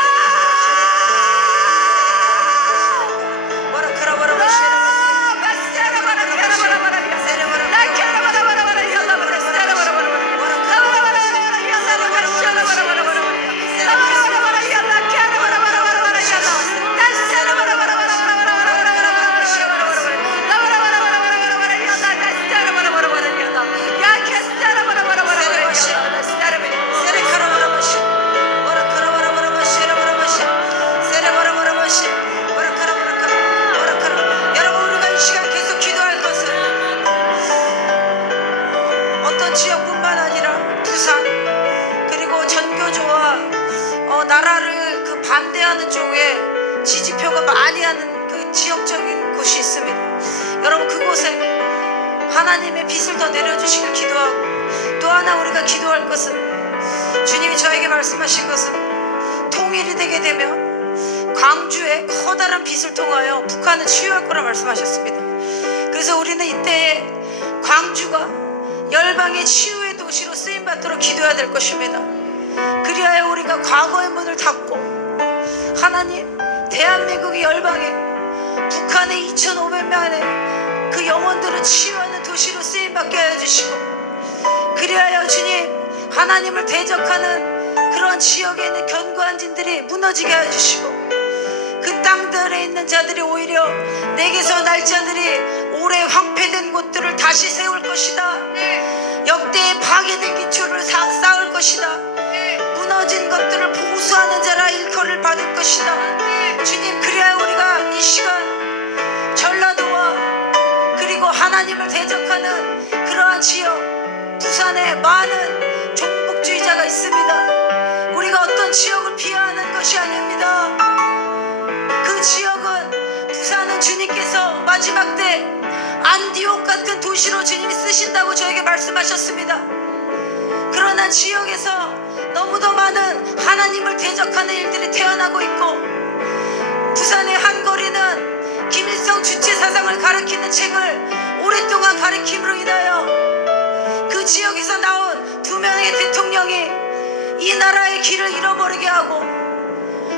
여러분 우리가 이 시간 계속 기도할 것은 어떤 지역뿐만 아니라 부산 그리고 전교조와 나라를 그 반대하는 쪽에 지지표가 많이 하는 그 지역적인 곳이 있습니다. 여러분 그곳에 하나님의 빛을 더 내려주시길 기도하고 또 하나 우리가 기도할 것은 주님이 저에게 말씀하신 것은 통일이 되게 되면 광주의 커다란 빛을 통하여 북한을 치유할 거라 말씀하셨습니다. 그래서 우리는 이때에 광주가 열방의 치유의 도시로 쓰임받도록 기도해야 될 것입니다. 그리하여 우리가 과거의 문을 닫고 하나님 대한민국의 열방에 북한의 2,500만의 그 영혼들을 치유하는 도시로 쓰임받게 하여 주시고 그리하여 주님 하나님을 대적하는 그런 지역에 있는 견고한 진들이 무너지게 하여 주시고 그 땅들에 있는 자들이 오히려 내게서 날짜들이 오래 황폐된 곳들을 다시 세울 것이다. 역대의 파괴된 기초를 쌓을 것이다. 무너진 것들을 보수하는 자라 일컬을 받을 것이다. 주님 그리하여 우리가 이 시간 전라도와 그리고 하나님을 대적하는 그러한 지역 부산에 많은 종북주의자가 있습니다. 우리가 어떤 지역을 비하하는 것이 아닙니다. 그 지역은 부산은 주님께서 마지막 때 안디옥 같은 도시로 주님이 쓰신다고 저에게 말씀하셨습니다. 그러나 지역에서 너무도 많은 하나님을 대적하는 일들이 태어나고 있고 부산의 한 거리는 김일성 주체 사상을 가리키는 책을 오랫동안 가리킴으로 인하여 그 지역에서 나온 2명의 대통령이 이 나라의 길을 잃어버리게 하고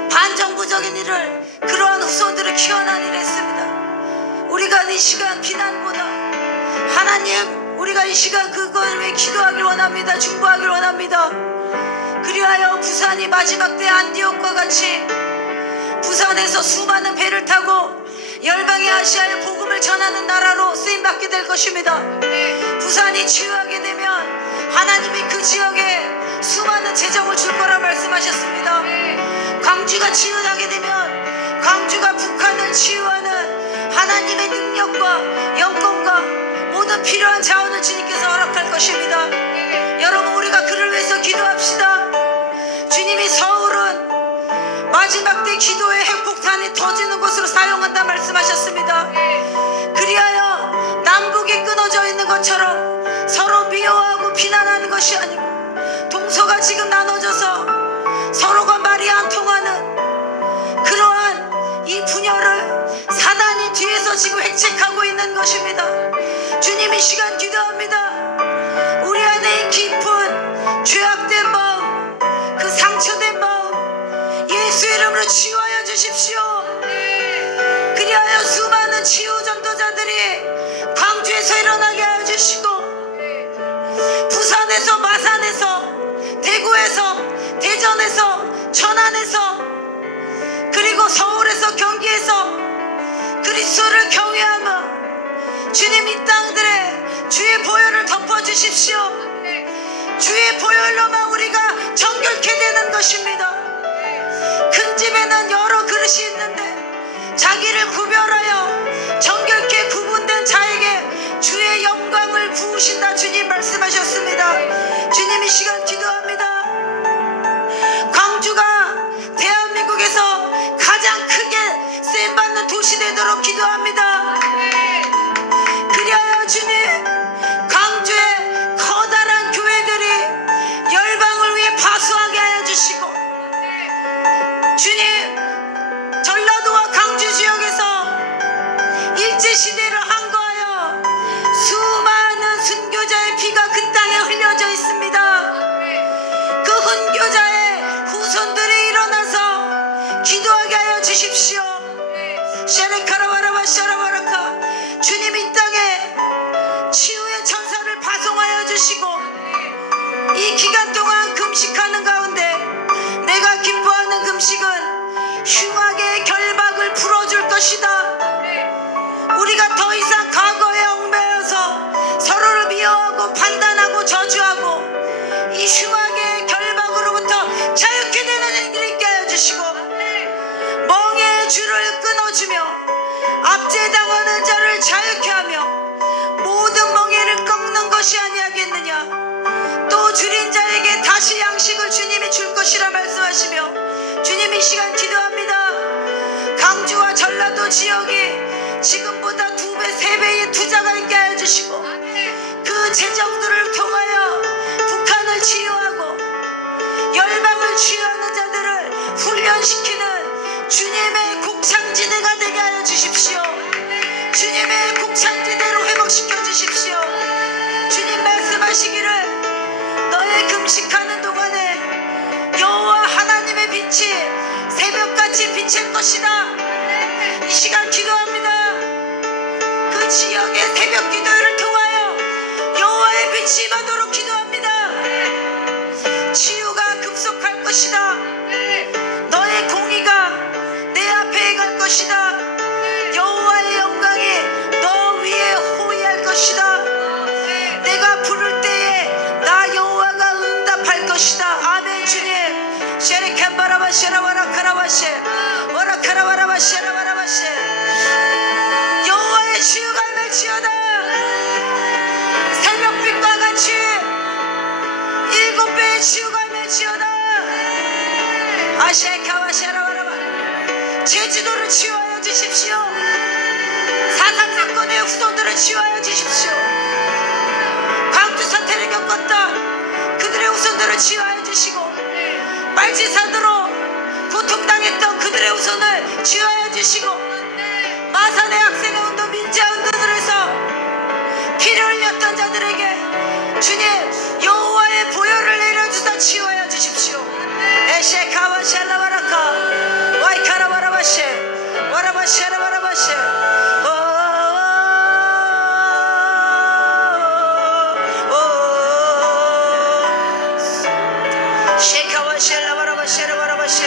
반정부적인 일을 그러한 후손들을 키워난 일을 했습니다. 우리가 이 시간 비난보다 하나님 우리가 이 시간 그걸 위해 기도하길 원합니다. 중보하길 원합니다. 그리하여 부산이 마지막 때 안디옥과 같이 부산에서 수많은 배를 타고 열방의 아시아에 복음을 전하는 나라로 쓰임받게 될 것입니다. 부산이 치유하게 되면 하나님이 그 지역에 수많은 재정을 줄 거라 말씀하셨습니다. 광주가 치유하게 되면 광주가 북한을 치유하는 하나님의 능력과 영광과 모든 필요한 자원을 주님께서 허락할 것입니다. 여러분, 우리가 그를 위해서 기도합시다. 주님이 서울은 마지막 때 기도의 핵폭탄이 터지는 곳으로 사용한다 말씀하셨습니다. 그리하여 남북이 끊어져 있는 것처럼 서로 미워하고 비난하는 것이 아니고, 동서가 지금 나눠져서 서로가 말이 안 통하는 그러한 이 분열을 사단이 뒤에서 지금 획책하고 있는 것입니다. 주님, 이 시간 기도합니다. 우리 안에 깊은 죄악된 마음, 그 상처된 마음 예수 이름으로 치유하여 주십시오. 그리하여 수많은 치유 전도자들이 광주에서 일어나게 하여 주시고, 부산에서, 마산에서, 대구에서, 대전에서, 천안에서, 그리고 서울에서, 경기에서 그리스도를 경외하며 주님, 이 땅들에 주의 보혈을 덮어주십시오. 주의 보혈로만 우리가 정결케 되는 것입니다. 큰 집에는 여러 그릇이 있는데 자기를 구별하여 정결케 구분된 자에게 주의 영광을 부으신다 주님 말씀하셨습니다. 주님, 이 시간 기도합니다. 광주가 대한민국에서 가장 크게 쓰임받는 도시 되도록 기도합니다. 그리하여 주님, 광주의 커다란 교회들이 열방을 위해 파수하게 하여 주시고, 주님, 전라도와 강주 지역에서 일제시대를 항거하여 수많은 순교자의 피가 그 땅에 흘려져 있습니다. 그 훈교자의 후손들이 일어나서 기도하게 하여 주십시오. 샤레카라바라바 샤라바라카. 주님, 이 땅에 치유의 천사를 파송하여 주시고, 이 기간 동안 금식하는 가운데 내가 기뻐하는 금식은 흉악의 결박을 풀어줄 것이다. 우리가 더 이상 과거에 얽매여서 서로를 미워하고 판단하고 저주하고 이 흉악의 결박으로부터 자유케 되는 일들이 있게 하여 주시고, 멍에의 줄을 끊어주며 압제당하는 자를 자유케 하며 모든 멍에를 꺾는 것이 아니하겠느냐. 또 줄인 자에게 다시 양식을 주님이 줄 것이라 말씀하시며, 주님, 이 시간 기도합니다. 강주와 전라도 지역이 지금보다 2배, 3배의 투자가 있게 하여 주시고, 그 재정들을 통하여 북한을 치유하고 열방을 치유하는 자들을 훈련시키는 주님의 곡창지대가 되게 하여 주십시오. 주님의 곡창지대로 회복시켜 주십시오. 주님 말씀하시기를 너의 금식하는 동안에 여호와 하나님의 빛이 새벽같이 비칠 것이다. 이 시간 기도합니다. 그 지역의 새벽 기도를 통하여 여호와의 빛이 임하도록 기도합니다. 치유가 급속할 것이다. 너의 공의가 내 앞에 행할 것이다. 여호와의 영광이 너 위에 호위할 것이다. 내가 부를 때에 나 여호와가 응답할 것이다. 아멘. 주님, 쉐리칸바라바 쉐라바라카라바셰 와라카라바라바 쉐라바라바셰. 여호와의 치유가 임할지어다. 새벽빛과 같이 7배의 치유가 임할지어다. 아셰카와 쉐라바라바. 제주도를 치유하여 주십시오. 사상사건의 후손들을 치유하여 주십시오. 광주 사태를 겪었던 그들의 후손들을 치유하여 주시고, 빨치산으로 고통당했던 그들의 후손을 치유하여 주시고, 마산의 학생운동, 민자운동들에서 피를 흘렸던 자들에게 주님 여호와의 보혈을 내려주사 치유하여 주십시오. 에셰카와 샬라바라카 와이카라바라바셰 와라바샤라바라바셰. 셰카와 샬라바라바셰라바라바셰.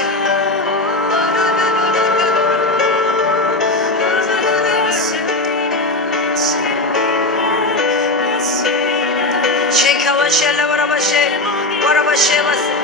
셰카와 샬라바라바셰 와라바셰바세.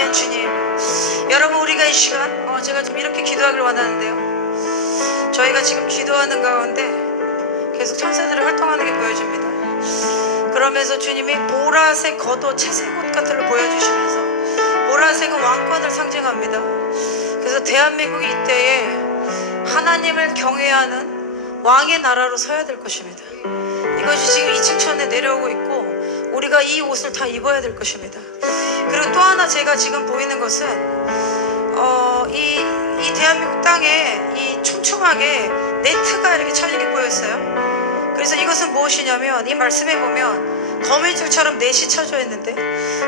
아멘. 주님, 여러분 우리가 이 시간 제가 좀 이렇게 기도하길 원하는데요. 저희가 지금 기도하는 가운데 계속 천사들이 활동하는 게 보여집니다. 그러면서 주님이 보라색 겉옷 채색 옷 같은 걸 보여주시면서, 보라색은 왕권을 상징합니다. 그래서 대한민국이 이때에 하나님을 경외하는 왕의 나라로 서야 될 것입니다. 이것이 지금 이 층천에 내려오고 있고 우리가 이 옷을 다 입어야 될 것입니다. 그리고 또 하나 제가 지금 보이는 것은 이 대한민국 땅에 이 촘촘하게 네트가 이렇게 쳐지게 보였어요. 그래서 이것은 무엇이냐면, 이 말씀에 보면 거미줄처럼 넷이 쳐져 있는데,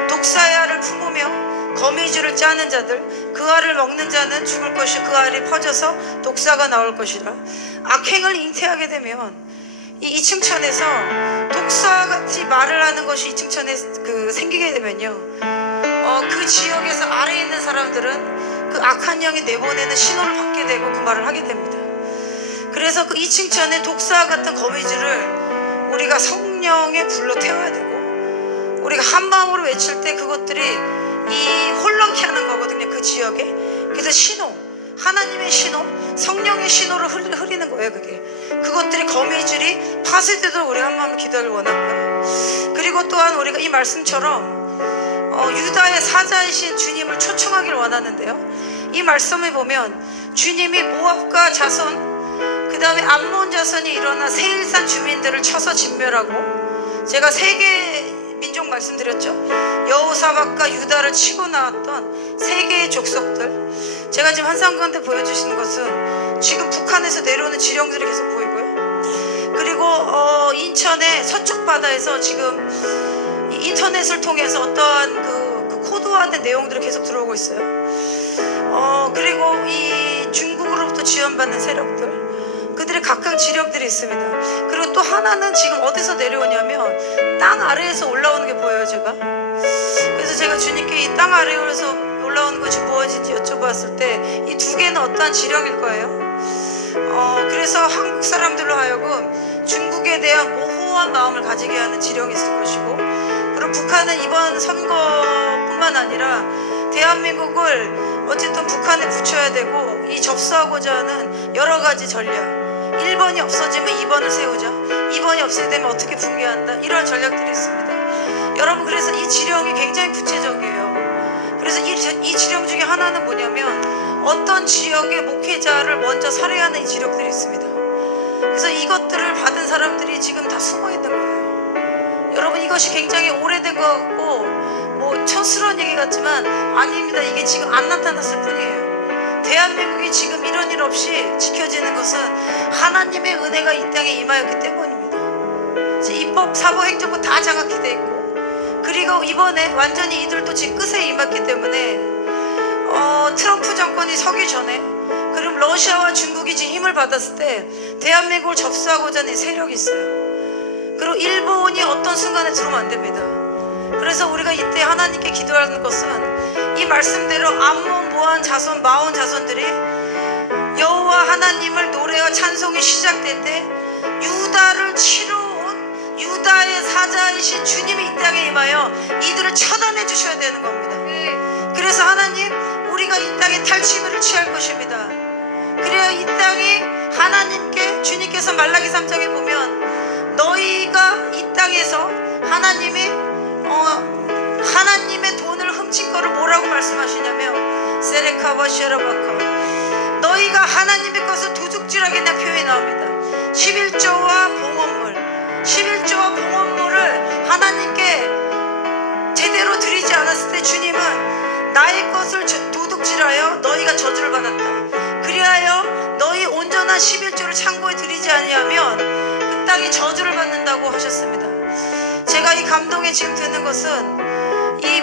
독사의 알을 품으며 거미줄을 짜는 자들, 그 알을 먹는 자는 죽을 것이, 그 알이 퍼져서 독사가 나올 것이라. 악행을 잉태하게 되면 이 층천에서 독사같이 말을 하는 것이 이 층천에 생기게 되면요, 그 지역에서 아래에 있는 사람들은 그 악한 영이 내보내는 신호를 받게 되고 그 말을 하게 됩니다. 그래서 그 이 층천에 독사 같은 거미줄을 우리가 성령의 불로 태워야 되고, 우리가 한 마음으로 외칠 때 그것들이 이 홀렁케 하는 거거든요, 그 지역에. 그래서 신호, 하나님의 신호, 성령의 신호를 흐리는 거예요. 그것들이 거미줄이 파쇄되도록 우리가 한 마음으로 기도하길 원하고요. 그리고 또한 우리가 이 말씀처럼 유다의 사자이신 주님을 초청하길 원하는데요, 이 말씀을 보면 주님이 모압과 자손, 그 다음에 암몬 자손이 일어나 세일산 주민들을 쳐서 진멸하고, 제가 세 개의 민족 말씀드렸죠. 여호사밧과 유다를 치고 나왔던 세 개의 족속들, 제가 지금 환상 가운데 보여주시는 것은 지금 북한에서 내려오는 지령들이 계속 보이고요. 그리고 인천의 서쪽 바다에서 지금 인터넷을 통해서 어떠한 그 코드화된 내용들이 계속 들어오고 있어요. 그리고 이 중국으로부터 지원받는 세력들, 그들의 각각 지령들이 있습니다. 그리고 또 하나는 지금 어디서 내려오냐면 땅 아래에서 올라오는 게 보여요, 제가. 그래서 제가 주님께 이 땅 아래에서 올라오는 것이 무엇인지 여쭤봤을 때 이 두 개는 어떠한 지령일 거예요. 그래서 한국 사람들로 하여금 중국에 대한 모호한 마음을 가지게 하는 지령이 있을 것이고, 그리고 북한은 이번 선거뿐만 아니라 대한민국을 어쨌든 북한에 붙여야 되고, 이 접수하고자 하는 여러 가지 전략, 1번이 없어지면 2번을 세우자, 2번이 없어지면 어떻게 붕괴한다, 이런 전략들이 있습니다. 여러분, 그래서 이 지령이 굉장히 구체적이에요. 그래서 이 지령 중에 하나는 뭐냐면, 어떤 지역의 목회자를 먼저 살해하는 이 지령들이 있습니다. 그래서 이것들을 받은 사람들이 지금 다 숨어 있는 거예요. 여러분, 이것이 굉장히 오래된 것 같고 뭐 촌스러운 얘기 같지만 아닙니다. 이게 지금 안 나타났을 뿐이에요. 대한민국이 지금 이런 일 없이 지켜지는 것은 하나님의 은혜가 이 땅에 임하였기 때문입니다. 입법, 사법, 행정부 다 장악이 돼 있고, 그리고 이번에 완전히 이들도 지금 끝에 임했기 때문에 트럼프 정권이 서기 전에, 그럼 러시아와 중국이 지금 힘을 받았을 때 대한민국을 접수하고자 하는 세력이 있어요. 그리고 일본이 어떤 순간에 들어오면 안 됩니다. 그래서 우리가 이때 하나님께 기도하는 것은 이 말씀대로 암몬, 모한 자손, 마온 자손들이 여호와 하나님을 노래와 찬송이 시작될 때 유다를 치러 온 유다의 사자이신 주님이 이 땅에 임하여 이들을 처단해 주셔야 되는 겁니다. 그래서 하나님, 우리가 이 땅에 탈취물을 취할 것입니다. 그래야 이 땅이 하나님께, 주님께서 말라기 3장에 보면 너희가 이 땅에서 하나님의 돈을 훔친 거를 뭐라고 말씀하시냐면 세레카바시아라바카, 너희가 하나님의 것을 도둑질하겠다는 표현이 나옵니다. 11조와 봉헌물, 11조와 봉헌물을 하나님께 제대로 드리지 않았을 때 주님은 나의 것을 도둑질하여 너희가 저주를 받았다. 그리하여 너희 온전한 11조를 창고에 드리지 아니하면 그 땅이 저주를 받는다고 하셨습니다. 제가 이 감동에 지금 드는 것은 이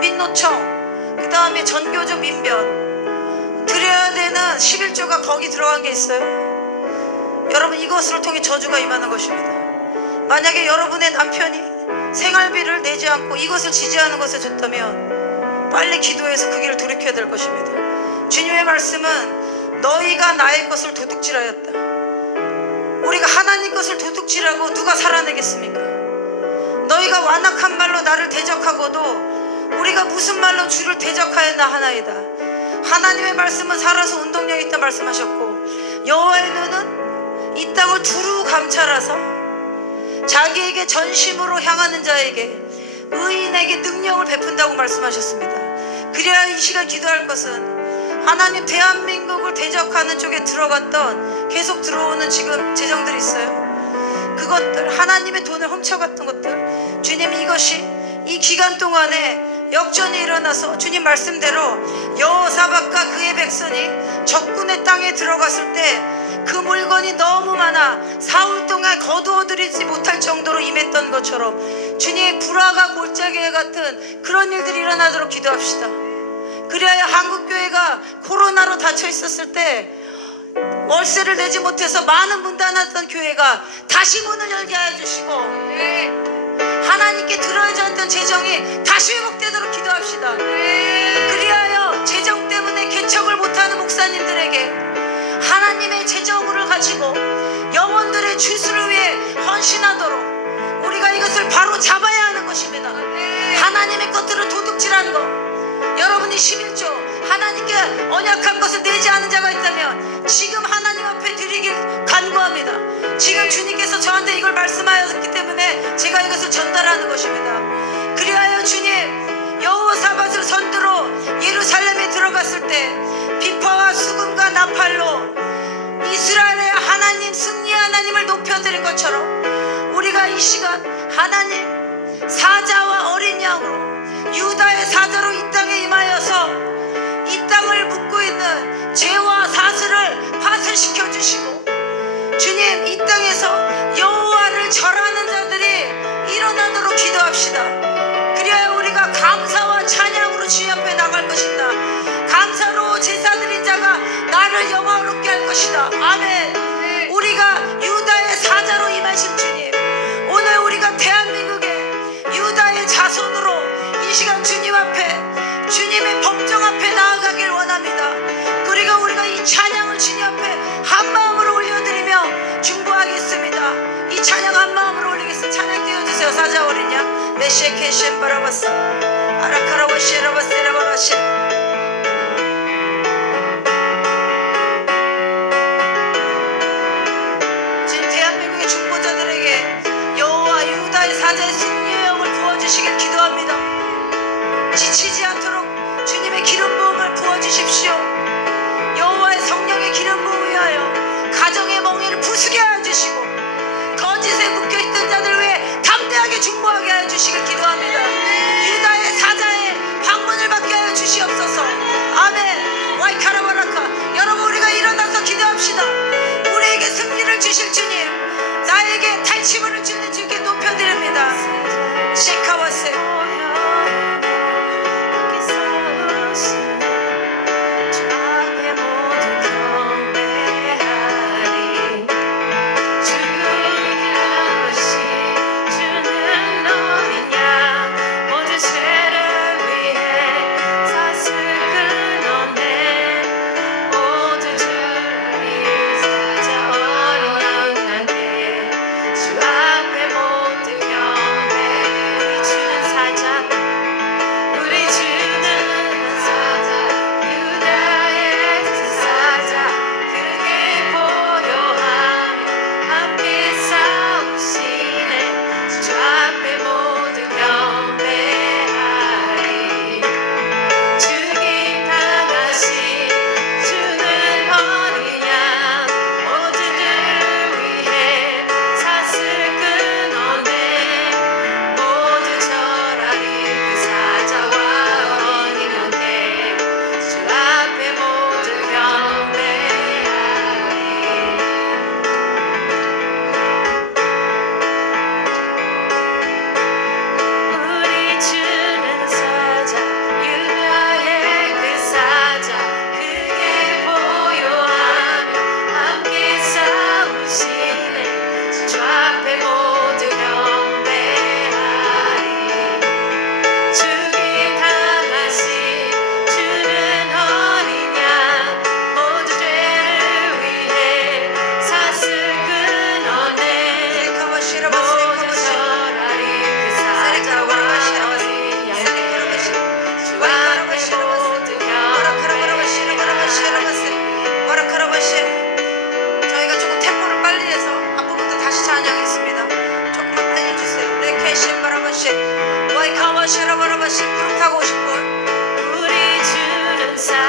민노청, 그 다음에 전교조 민변 드려야 되는 11조가 거기 들어간 게 있어요. 여러분, 이것을 통해 저주가 임하는 것입니다. 만약에 여러분의 남편이 생활비를 내지 않고 이것을 지지하는 것을 줬다면 빨리 기도해서 그 길을 돌이켜야 될 것입니다. 주님의 말씀은 너희가 나의 것을 도둑질하였다. 우리가 하나님 것을 도둑질하고 누가 살아내겠습니까? 너희가 완악한 말로 나를 대적하고도 우리가 내가 무슨 말로 주를 대적하였나 하나이다. 하나님의 말씀은 살아서 운동력이 있다 말씀하셨고, 여호와의 눈은 이 땅을 두루 감찰하서 자기에게 전심으로 향하는 자에게, 의인에게 능력을 베푼다고 말씀하셨습니다. 그래야 이 시간 기도할 것은 하나님, 대한민국을 대적하는 쪽에 들어갔던, 계속 들어오는 지금 재정들이 있어요. 그것들, 하나님의 돈을 훔쳐갔던 것들, 주님, 이것이 이 기간 동안에 역전이 일어나서 주님 말씀대로 여호사밧과 그의 백성이 적군의 땅에 들어갔을 때 그 물건이 너무 많아 사흘 동안 거두어들이지 못할 정도로 임했던 것처럼, 주님, 불화가 골짜기 같은 그런 일들이 일어나도록 기도합시다. 그래야 한국교회가 코로나로 닫혀 있었을 때 월세를 내지 못해서 많은 문 닫았던 교회가 다시 문을 열게 해주시고, 하나님께 들어야지 않던 재정이 다시 회복되도록 기도합시다. 그리하여 재정 때문에 개척을 못하는 목사님들에게 하나님의 재정을 가지고 영혼들의 주수를 위해 헌신하도록 우리가 이것을 바로 잡아야 하는 것입니다. 하나님의 것들을 도둑질하는 것, 여러분이 11조 하나님께 언약한 것을 내지 않은 자가 있다면 지금 하나님 앞에 드리길 간구합니다. 지금 주님께서 저한테 이걸 말씀하였기 때문에 제가 이것을 전달하는 것입니다. 그리하여 주님, 여호사밧을 선두로 예루살렘에 들어갔을 때 비파와 수금과 나팔로 이스라엘의 하나님, 승리의 하나님을 높여드릴 것처럼 우리가 이 시간 하나님, 사자와 어린 양으로 유다의 사자로 이 땅에 임하여서 이 땅을 묶고 있는 죄와 사슬을 파쇄시켜 주시고, 주님, 이 땅에서 여호와를 절하는 자들이 일어나도록 기도합시다. 그래야 우리가 감사와 찬양으로 주님 앞에 나갈 것이다. 감사로 제사드린 자가 나를 영화롭게 할 것이다. 아멘. 우리가 유다의 사자로 임하신 주님, 오늘 우리가 대한민국의 유다의 자손으로 이 시간 주님 앞에, 주님의 법정 앞에 나아가길 원합니다. 그리고 우리가 이 찬양을 주님 앞에 한 마음으로 올려드리며 중보하겠습니다. 이 찬양 한 마음으로 올리겠습니다. 찬양 띄워주세요. 사자 어린 양 메시케셴 바라바스 아라카라와 시에라바세라바라시. 사자의 승리의 영을 부어주시길 기도합니다. 지치지 않도록 주님의 기름 부음을 부어주십시오. 여호와의 성령의 기름 부음을 위하여 가정의 멍에를 부수게 하여 주시고, 거짓에 묶여있던 자들 위해 담대하게 중보하게 하여 주시길 기도합니다. 유다의 사자의 방문을 받게 하여 주시옵소서. 아멘. 와이카라바라카. 여러분, 우리가 일어나서 기도합시다. 우리에게 승리를 주실 주님, 나에게 탈취물을 주는 주께 높여드립니다. 셰카와세.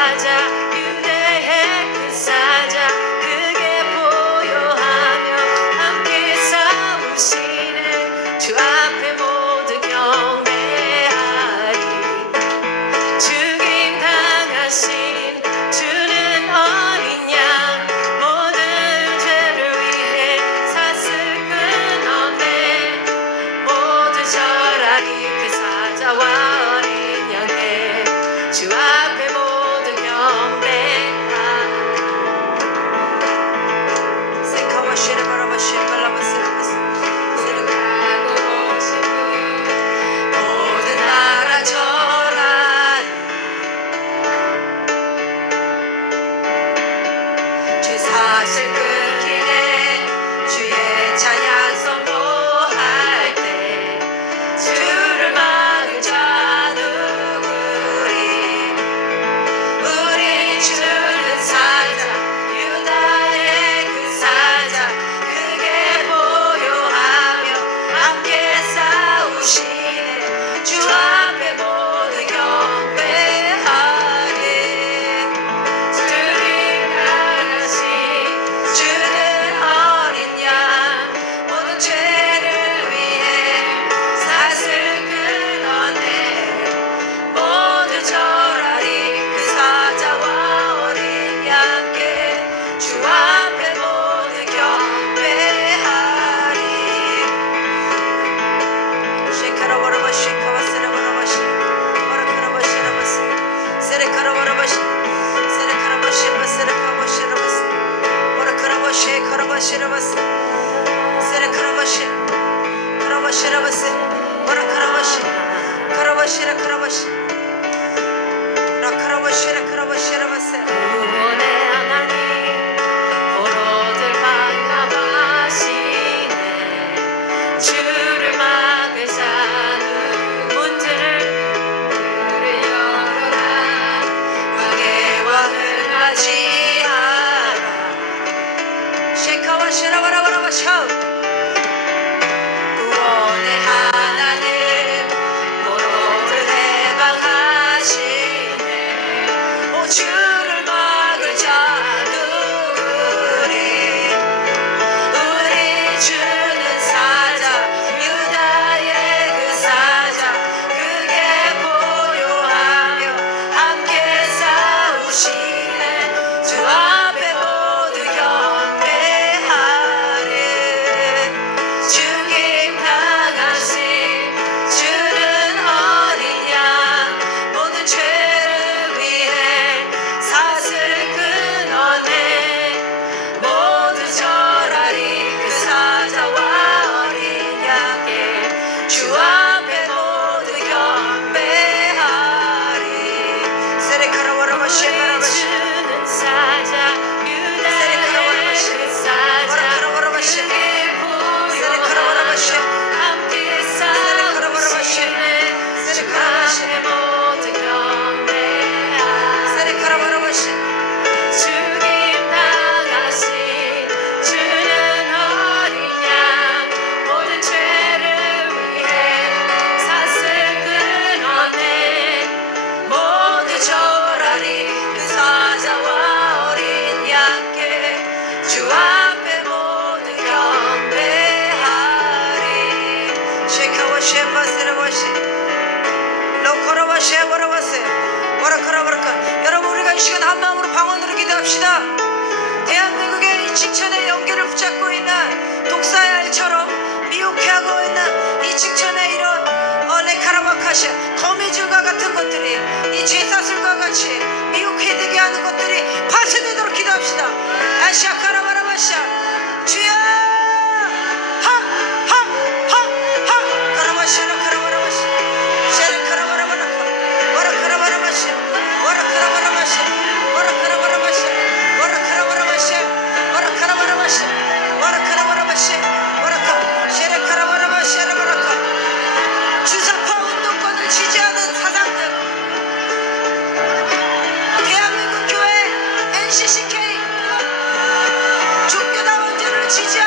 사자 유대의 그 사자 그게 보여하며 함께 싸우시네 주 앞에 모두 경배하리 죽임 당하신 주는 어린 양 모든 죄를 위해 사슬 끊어내 모두 절하리 그 사자와 어린 양에 주 앞에 모두 경배하리 세카와시레 바라바시레 발라바세레바세 가고 싶은 모든 나라 절하리 주 사슬 끊기네 주의 찬양 선포할 때 주를 막을 자 누구리 우리 주는 사자 유다의 그 사자 크게 보여하며 함께 싸우시네 주 앞에 모두 경배하리 주님 나가신 주는 어린 양 모든 죄를 위해 사슬 끊어내 모두 절하리 그 사자와 어린 양께 주 앞에 모두 경배하리 쉐카라바라바 쉐카바세라바라바시 바라카라바시라바시 세레카라바라바시 세레카라바시라바세레카바시라바시 바라카라바시 카라바시라바시 세레카라바시 카라바시라바시 바라카라바시 카라바시라 카라바시 라카라바시라 카라바시라바세 구원의 하나님 포로들 만나마시네 주를 막을 자는 문들을 열어라 왕의 왕을 맞이하라 쉐카와시라 바라바라바 샤우 구원의 하나님 포로들 해방하시네 오 주를 막을 자 누구리 우리 주는 사자 유다의 그 사자 크게 보여하며 함께 싸우시네 주 앞에 모두 경배하리 죽임 당하신 주는 어린 양 모든 죄를 위해 사슬 끊어내 모두 절하리 그 사자와 어린 양께 주 앞에 모두 경배하리 세레카라바라바시 우리 바라바시 주는 사자 유다의 그 사자 바라카라바라바시 그게 세레카라바라바시 보여하며 함께 싸우시네 주 앞에 모두 경배하리 세레카라바라바시 죽임 당하신 주는 어린 양 모든 죄를 위해 사슬 끊어내 모두 절하리 그 사자와 어린 양께 주 앞에 모두 경배하리 쉐카와시 바세라바시 로코라바시 바라바세 와라카라바라카 여러분 우리가 이 시간 한 마음으로 방언으로 기도합시다 대한민국의 이 칭찬의 연기를 붙잡고 있는 독사의 알처럼 미혹해하고 있는 이 칭찬의 이런 레카라바카시 거미줄과 같은 것들이 이 죄사슬과 같이 미혹해 되게 하는 것들이 파쇄되도록 기도합시다 아시아카라바라바샤 주여 하하하하 카라바시라 카라바라바시 샤라카라바라바라카 와라카라바라바시 와라카라바라바시 와라카라바라바시 와라카라바라바시 와라카라바라바시 와라카라바라바시 와라카 샤라카라바라바시라바라카 주사파 운동권을 지지하는 사상들 대한민국 교회 NCCK 종교다원주를 지지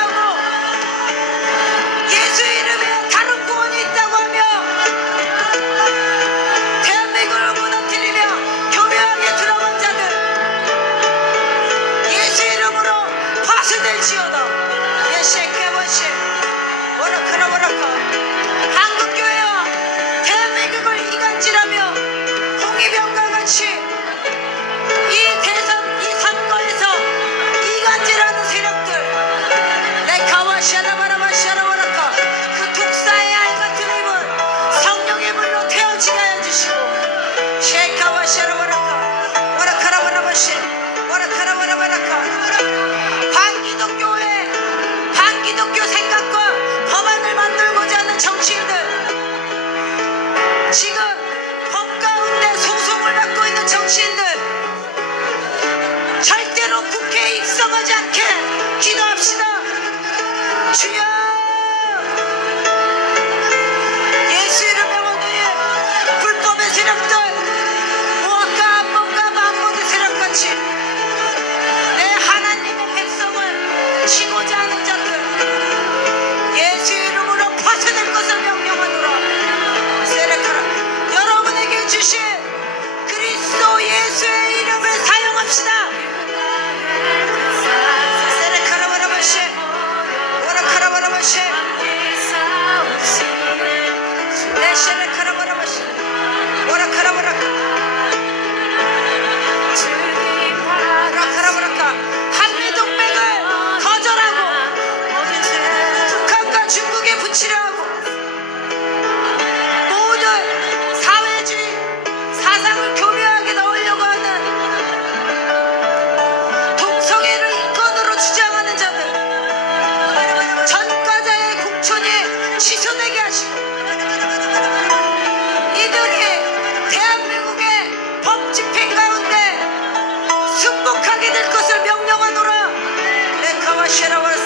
모든 정치인들 절대로 국회에 입성하지 않게 기도합시다. 주여, 예수 이름 명하노니 불법의 세력들, 모압과 암몬과 만몬의 세력같이 내 하나님의 백성을 치고자 하는 자들 예수 이름으로 벗어낼 것을 명령하노라. 세레카라, 여러분에게 주신 그리스도 예수의 이름을 사용합시다. 세레카라바라바시 오라카라바라바시 레시레카라바라바시 오라카라바라카 오라카라바라카 한미동맹을 거절하고 북한과 중국에 붙이려 하고 모든 사회주의 사상을 교묘하게 넣으려고 하는 동성애를 인권으로 주장하는 자들 전과자의 공천이 취소되게 하시고 이들이 대한민국의 법 집행 가운데 순복하게 될 것을 명령하노라. 레카와 쉐라바스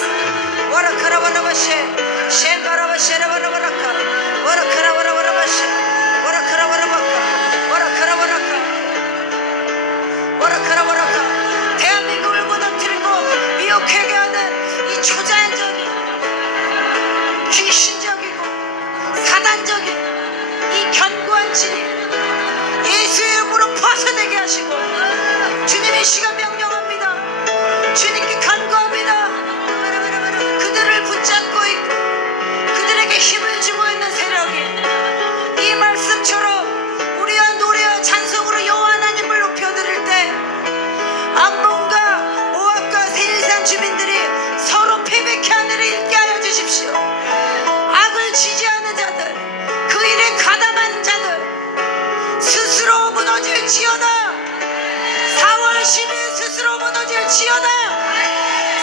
와라카라바라바시 셴바라바시라바라바라카 와라카라바라바라바시 와라카라바라바카 와라카라바라카 와라카라바라카 대한민국을 무너뜨리고 미혹하게 하는 이 초자연적인 귀신적이고 사단적인 이 견고한 진이 예수의 이름으로 벗어내게 하시고 주님의 시간 명령합니다. 주님께 간구합니다. 그들을 붙잡고 있고 그들에게 힘을 주고 있는 세력이 이 말씀처럼 우리와 노래와 찬송으로 여호와 하나님을 높여드릴 때 암몬과 모압과 세일산 주민들이 서로 패배케 하늘을 읽게 하여 주십시오. 악을 지지하는 자들, 그 일에 가담한 자들 스스로 무너질지어다. 4월 10일 스스로 무너질지어다.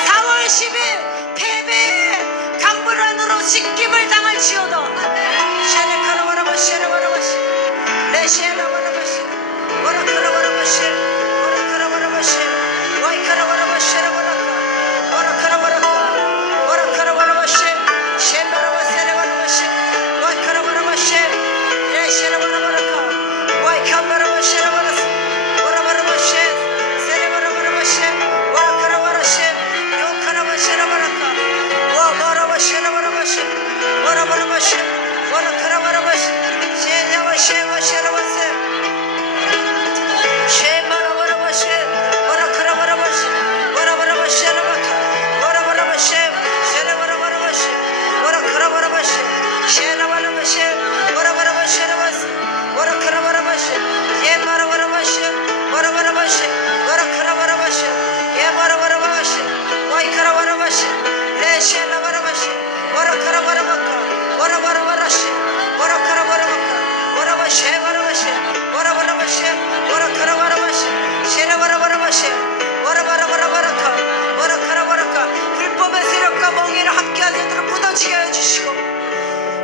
4월 10일 패배의 강물 안으로 씻김을 당할지어다. 쉐레카라바라바시 쉐레바라바시 레쉐라바라바시 와라카라바라바시 와라카라바라바시 와이카라바라바시 쉐레바라카 와라카라바라카 와라카라바라바시 셴바라바세레바라바시 와이카라바라바시 레쉐라바라바라카 와이카바라바시 쉐레바라스 와라바라바시 세레바라바라바시 와라카라바라시 요카라바시라바라카 와바라바시라바라바시 와라바라바시 와라카라바라바시 쉐야바시바시라바세 쉐바라바라바시 와라카라바라바시 와라바라바시라바카 와라바라바시 세레바라바라바시 와라카라바라바시 쉐라바라바시 와라바라바시라바스 와라카라바라바시 예바라바라바시 와라바라바시 와라카라바라바시 예바라바라바시 와이카라바라바시 레쉐라바라바시 와라카라바라바카 와라바라바라시 와라카라바라바카 와라바쉐바라바시 와라바라바시 와라카라바라바시 쉐라바라바라바시 와라바라바라바라카 와라카라바라카 불법의 세력과 멍에를 함께하는 자들을 무너지게 하여 주시고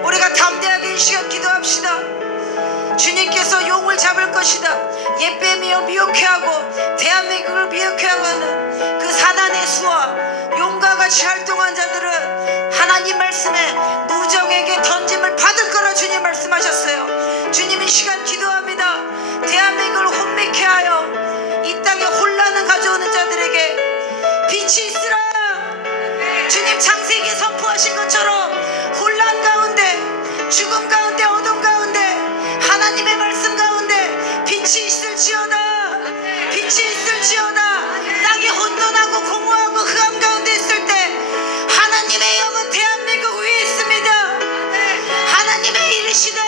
우리가 담대하게 이 시간 기도합시다. 주님께서 용을 잡을 것이다. 예배며 미혹해 하고 대한민국을 미혹해 하는 그 사단의 수와 용과 같이 활동한 자들은 하나님 말씀에 무정에게 던짐을 받을 거라 주님 말씀하셨어요. 주님 이 시간 기도합니다. 대한민국을 혼미케 하여 이 땅에 혼란을 가져오는 자들에게 빛이 있으라. 주님 창세기에 선포하신 것처럼 혼란 가운데 죽음 가운데 어둠 가운데 하나님의 말씀 가운데 빛이 있을지어다. 빛이 있을지어다. 땅이 혼돈하고 공허하고 흑암 가운데 있을 때 하나님의 영은 대한민국 위에 있습니다. 하나님의 이르시되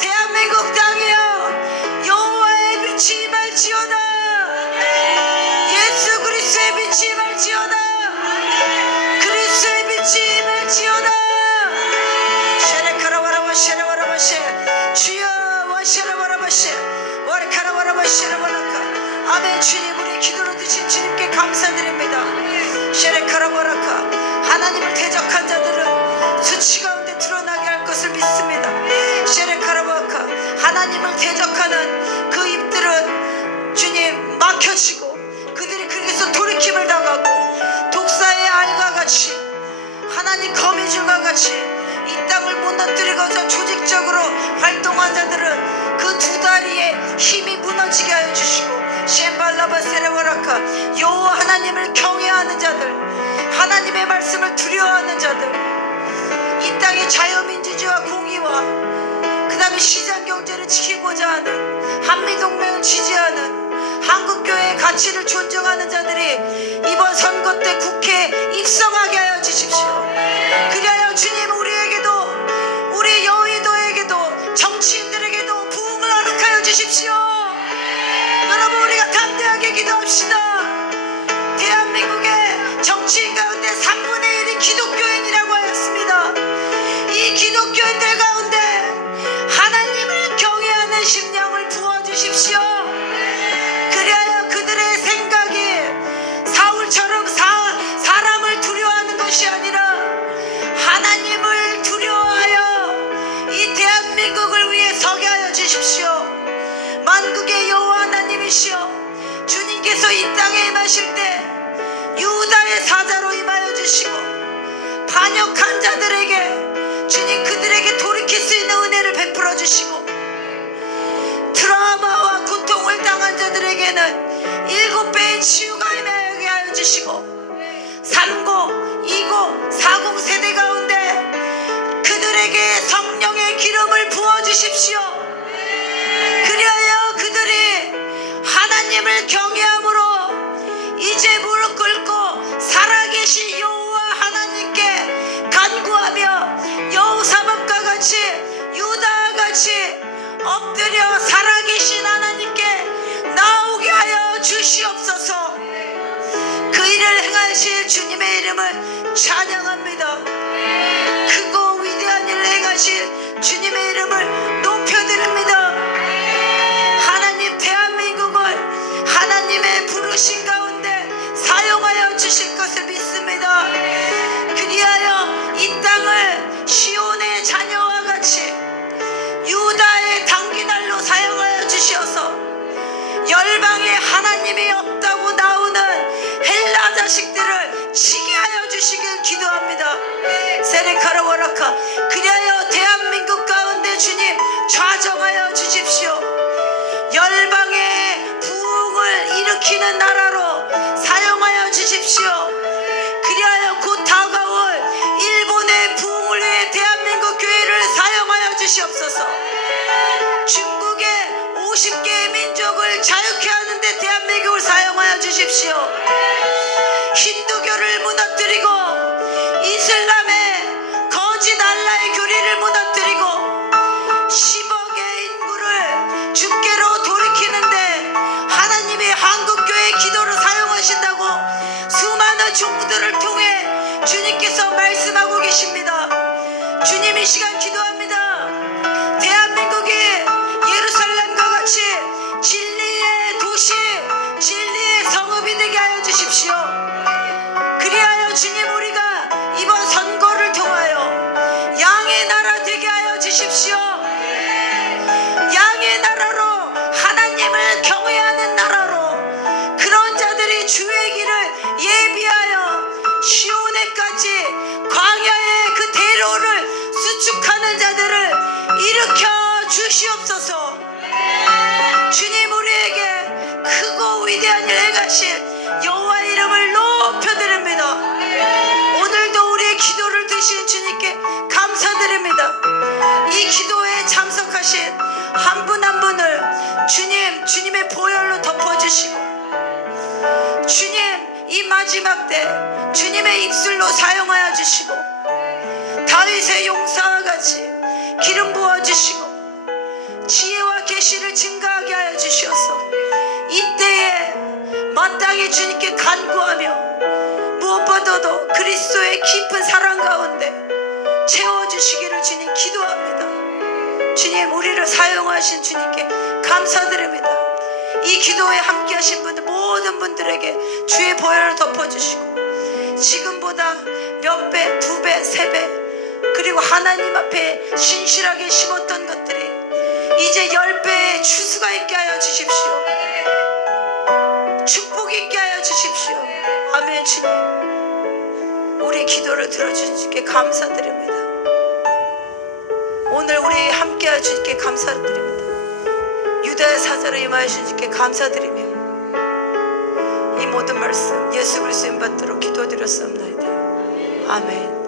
대한민국 땅이여 여호와의 빛이 임할지어다. 예수 그리스도의 빛이 임할지어다. 그리스도의 빛이 임할지어다. 쉐레카라바라바시 주여 와시라바라바시 와리카라바라바시라바라카 아멘. 주님 우리 기도로 드신 주님께 감사드립니다. 쉐레카라바라카 하나님을 대적한 자들은 수치 가운데 드러나게 할 것을 믿습니다. 쉐레카라바카 하나님을 대적하는 그 입들은 무너뜨리고자 조직적으로 활동한 자들은 그 두 다리에 힘이 무너지게 하여 주시고, 셴발라바 세레바라카, 여호와 하나님을 경외하는 자들, 하나님의 말씀을 두려워하는 자들, 이 땅의 자유민주주의와 공의와 그 다음에 시장경제를 지키고자 하는, 한미동맹을 지지하는, 한국교회의 가치를 존중하는 자들이 이번 선거 때 국회에 입성하게 하여 주십시오. 그리하여 주님, 우리에게도, 우리 여의도에게도, 정치인들에게도 부흥을 허락하여 주십시오. 여러분, 우리가 담대하게 기도합시다. 대한민국의 정치인 가운데 3분의 1이 기독교인이라고 하였습니다. 이 기독교인들 가운데 하나님을 경외하는 심령을 부어주십시오. 그리하여 그들의 생각이 사울처럼 사람을 두려워하는 것이 아니라 하나님을 두려워하여 이 대한민국을 위해 서게 하여 주십시오. 만국의 여호와 하나님이시여, 주님께서 이 땅에 임하실 때 유다의 사자로 임하여 주시고, 반역한 자들에게 주님 그들에게 돌이킬 수 있는 은혜를 베풀어 주시고, 트라우마와 고통을 당한 자들에게는 7배의 치유가 임하게 하여 주시고, 30, 20, 40 세대 가운데 그들에게 성령의 기름을 부어 주십시오. 그리하여 그들이 하나님을 경외함으로 이제 무릎 꿇고 살아계신 여호와 하나님께 간구하며 여호사밧과 같이, 유다와 같이 엎드려 살아계신 하나님께 나오게 하여 주시옵소서. 그 일을 행하실 주님의 이름을 찬양합니다. 크고 위대한 일을 행하실 주님의 이름을 높여드립니다. 하나님, 대한민국을 하나님의 부르신 가운데 사용하여 주실 것을 믿습니다. 그리하여 이 땅을 시온의 자녀와 같이 유다의 당귀날로 사용하여 주시어서 열방에 하나님이 없다고 나오는 헬라 자식들을 치게 하여 주시길 기도합니다. 세레카라와라카, 그리하여 대한민국 가운데 주님 좌정하여 주십시오. 열방의 부흥을 일으키는 나라로 사용하여 주십시오. 그리하여 곧 다가올 일본의 부흥을 위해 대한민국 교회를 사용하여 주시옵소서. 중국의 50개의 민족을 자유케 하는데 대한민국을 사용하여 주십시오. 힌두교를 무너뜨리고 이슬람의 거짓 알라의 교리를 무너뜨리고 10억의 인구를 주께로 돌이키는데 하나님의 한국교회 기도를 사용하신다고 수많은 종들을 통해 주님께서 말씀하고 계십니다. 주님, 이 시간 기도합니다. 대한민국이 예루살렘과 같이 진리의 도시, 진리의 성읍이 되게 하여 주십시오. 그리하여 주님, 우리가 이번 선거를 통하여 양의 나라 되게 하여 주십시오. 양의 나라로, 하나님을 경외하는 나라로 그런 자들이 주의 길을 예비하여 시온에까지 광야의 그 대로를 수축하는 자들을 일으켜 주시옵소서. 주님, 우리에게 크고 위대한 일 행하실 여호와 이름을 높여드립니다. 오늘도 우리의 기도를 드신 주님께 감사드립니다. 이 기도에 참석하신 한 분 한 분을 주님의 보혈로 덮어주시고, 주님, 이 마지막 때 주님의 입술로 사용하여 주시고, 다윗의 용사와 같이 기름 부어주시고 지혜와 계시를 증가하게 하여 주시옵소서. 이때에 마땅히 주님께 간구하며 무엇보다도 그리스도의 깊은 사랑 가운데 채워주시기를 주님 기도합니다. 주님, 우리를 사용하신 주님께 감사드립니다. 이 기도에 함께 하신 분들 모든 분들에게 주의 보혈을 덮어주시고, 지금보다 몇 배, 2배, 3배, 그리고 하나님 앞에 신실하게 심었던 것들이 이제 10배의 추수가 있게 하여 주십시오. 축복이 있게 하여 주십시오. 아멘. 주님, 우리 기도를 들어주신 주께 감사드립니다. 오늘 우리 함께해 주님께 감사드립니다. 유다의 사자로 임하여 주님께 감사드리며 이 모든 말씀 예수 그리스도의 이름 받들어 기도드렸사옵나이다. 아멘.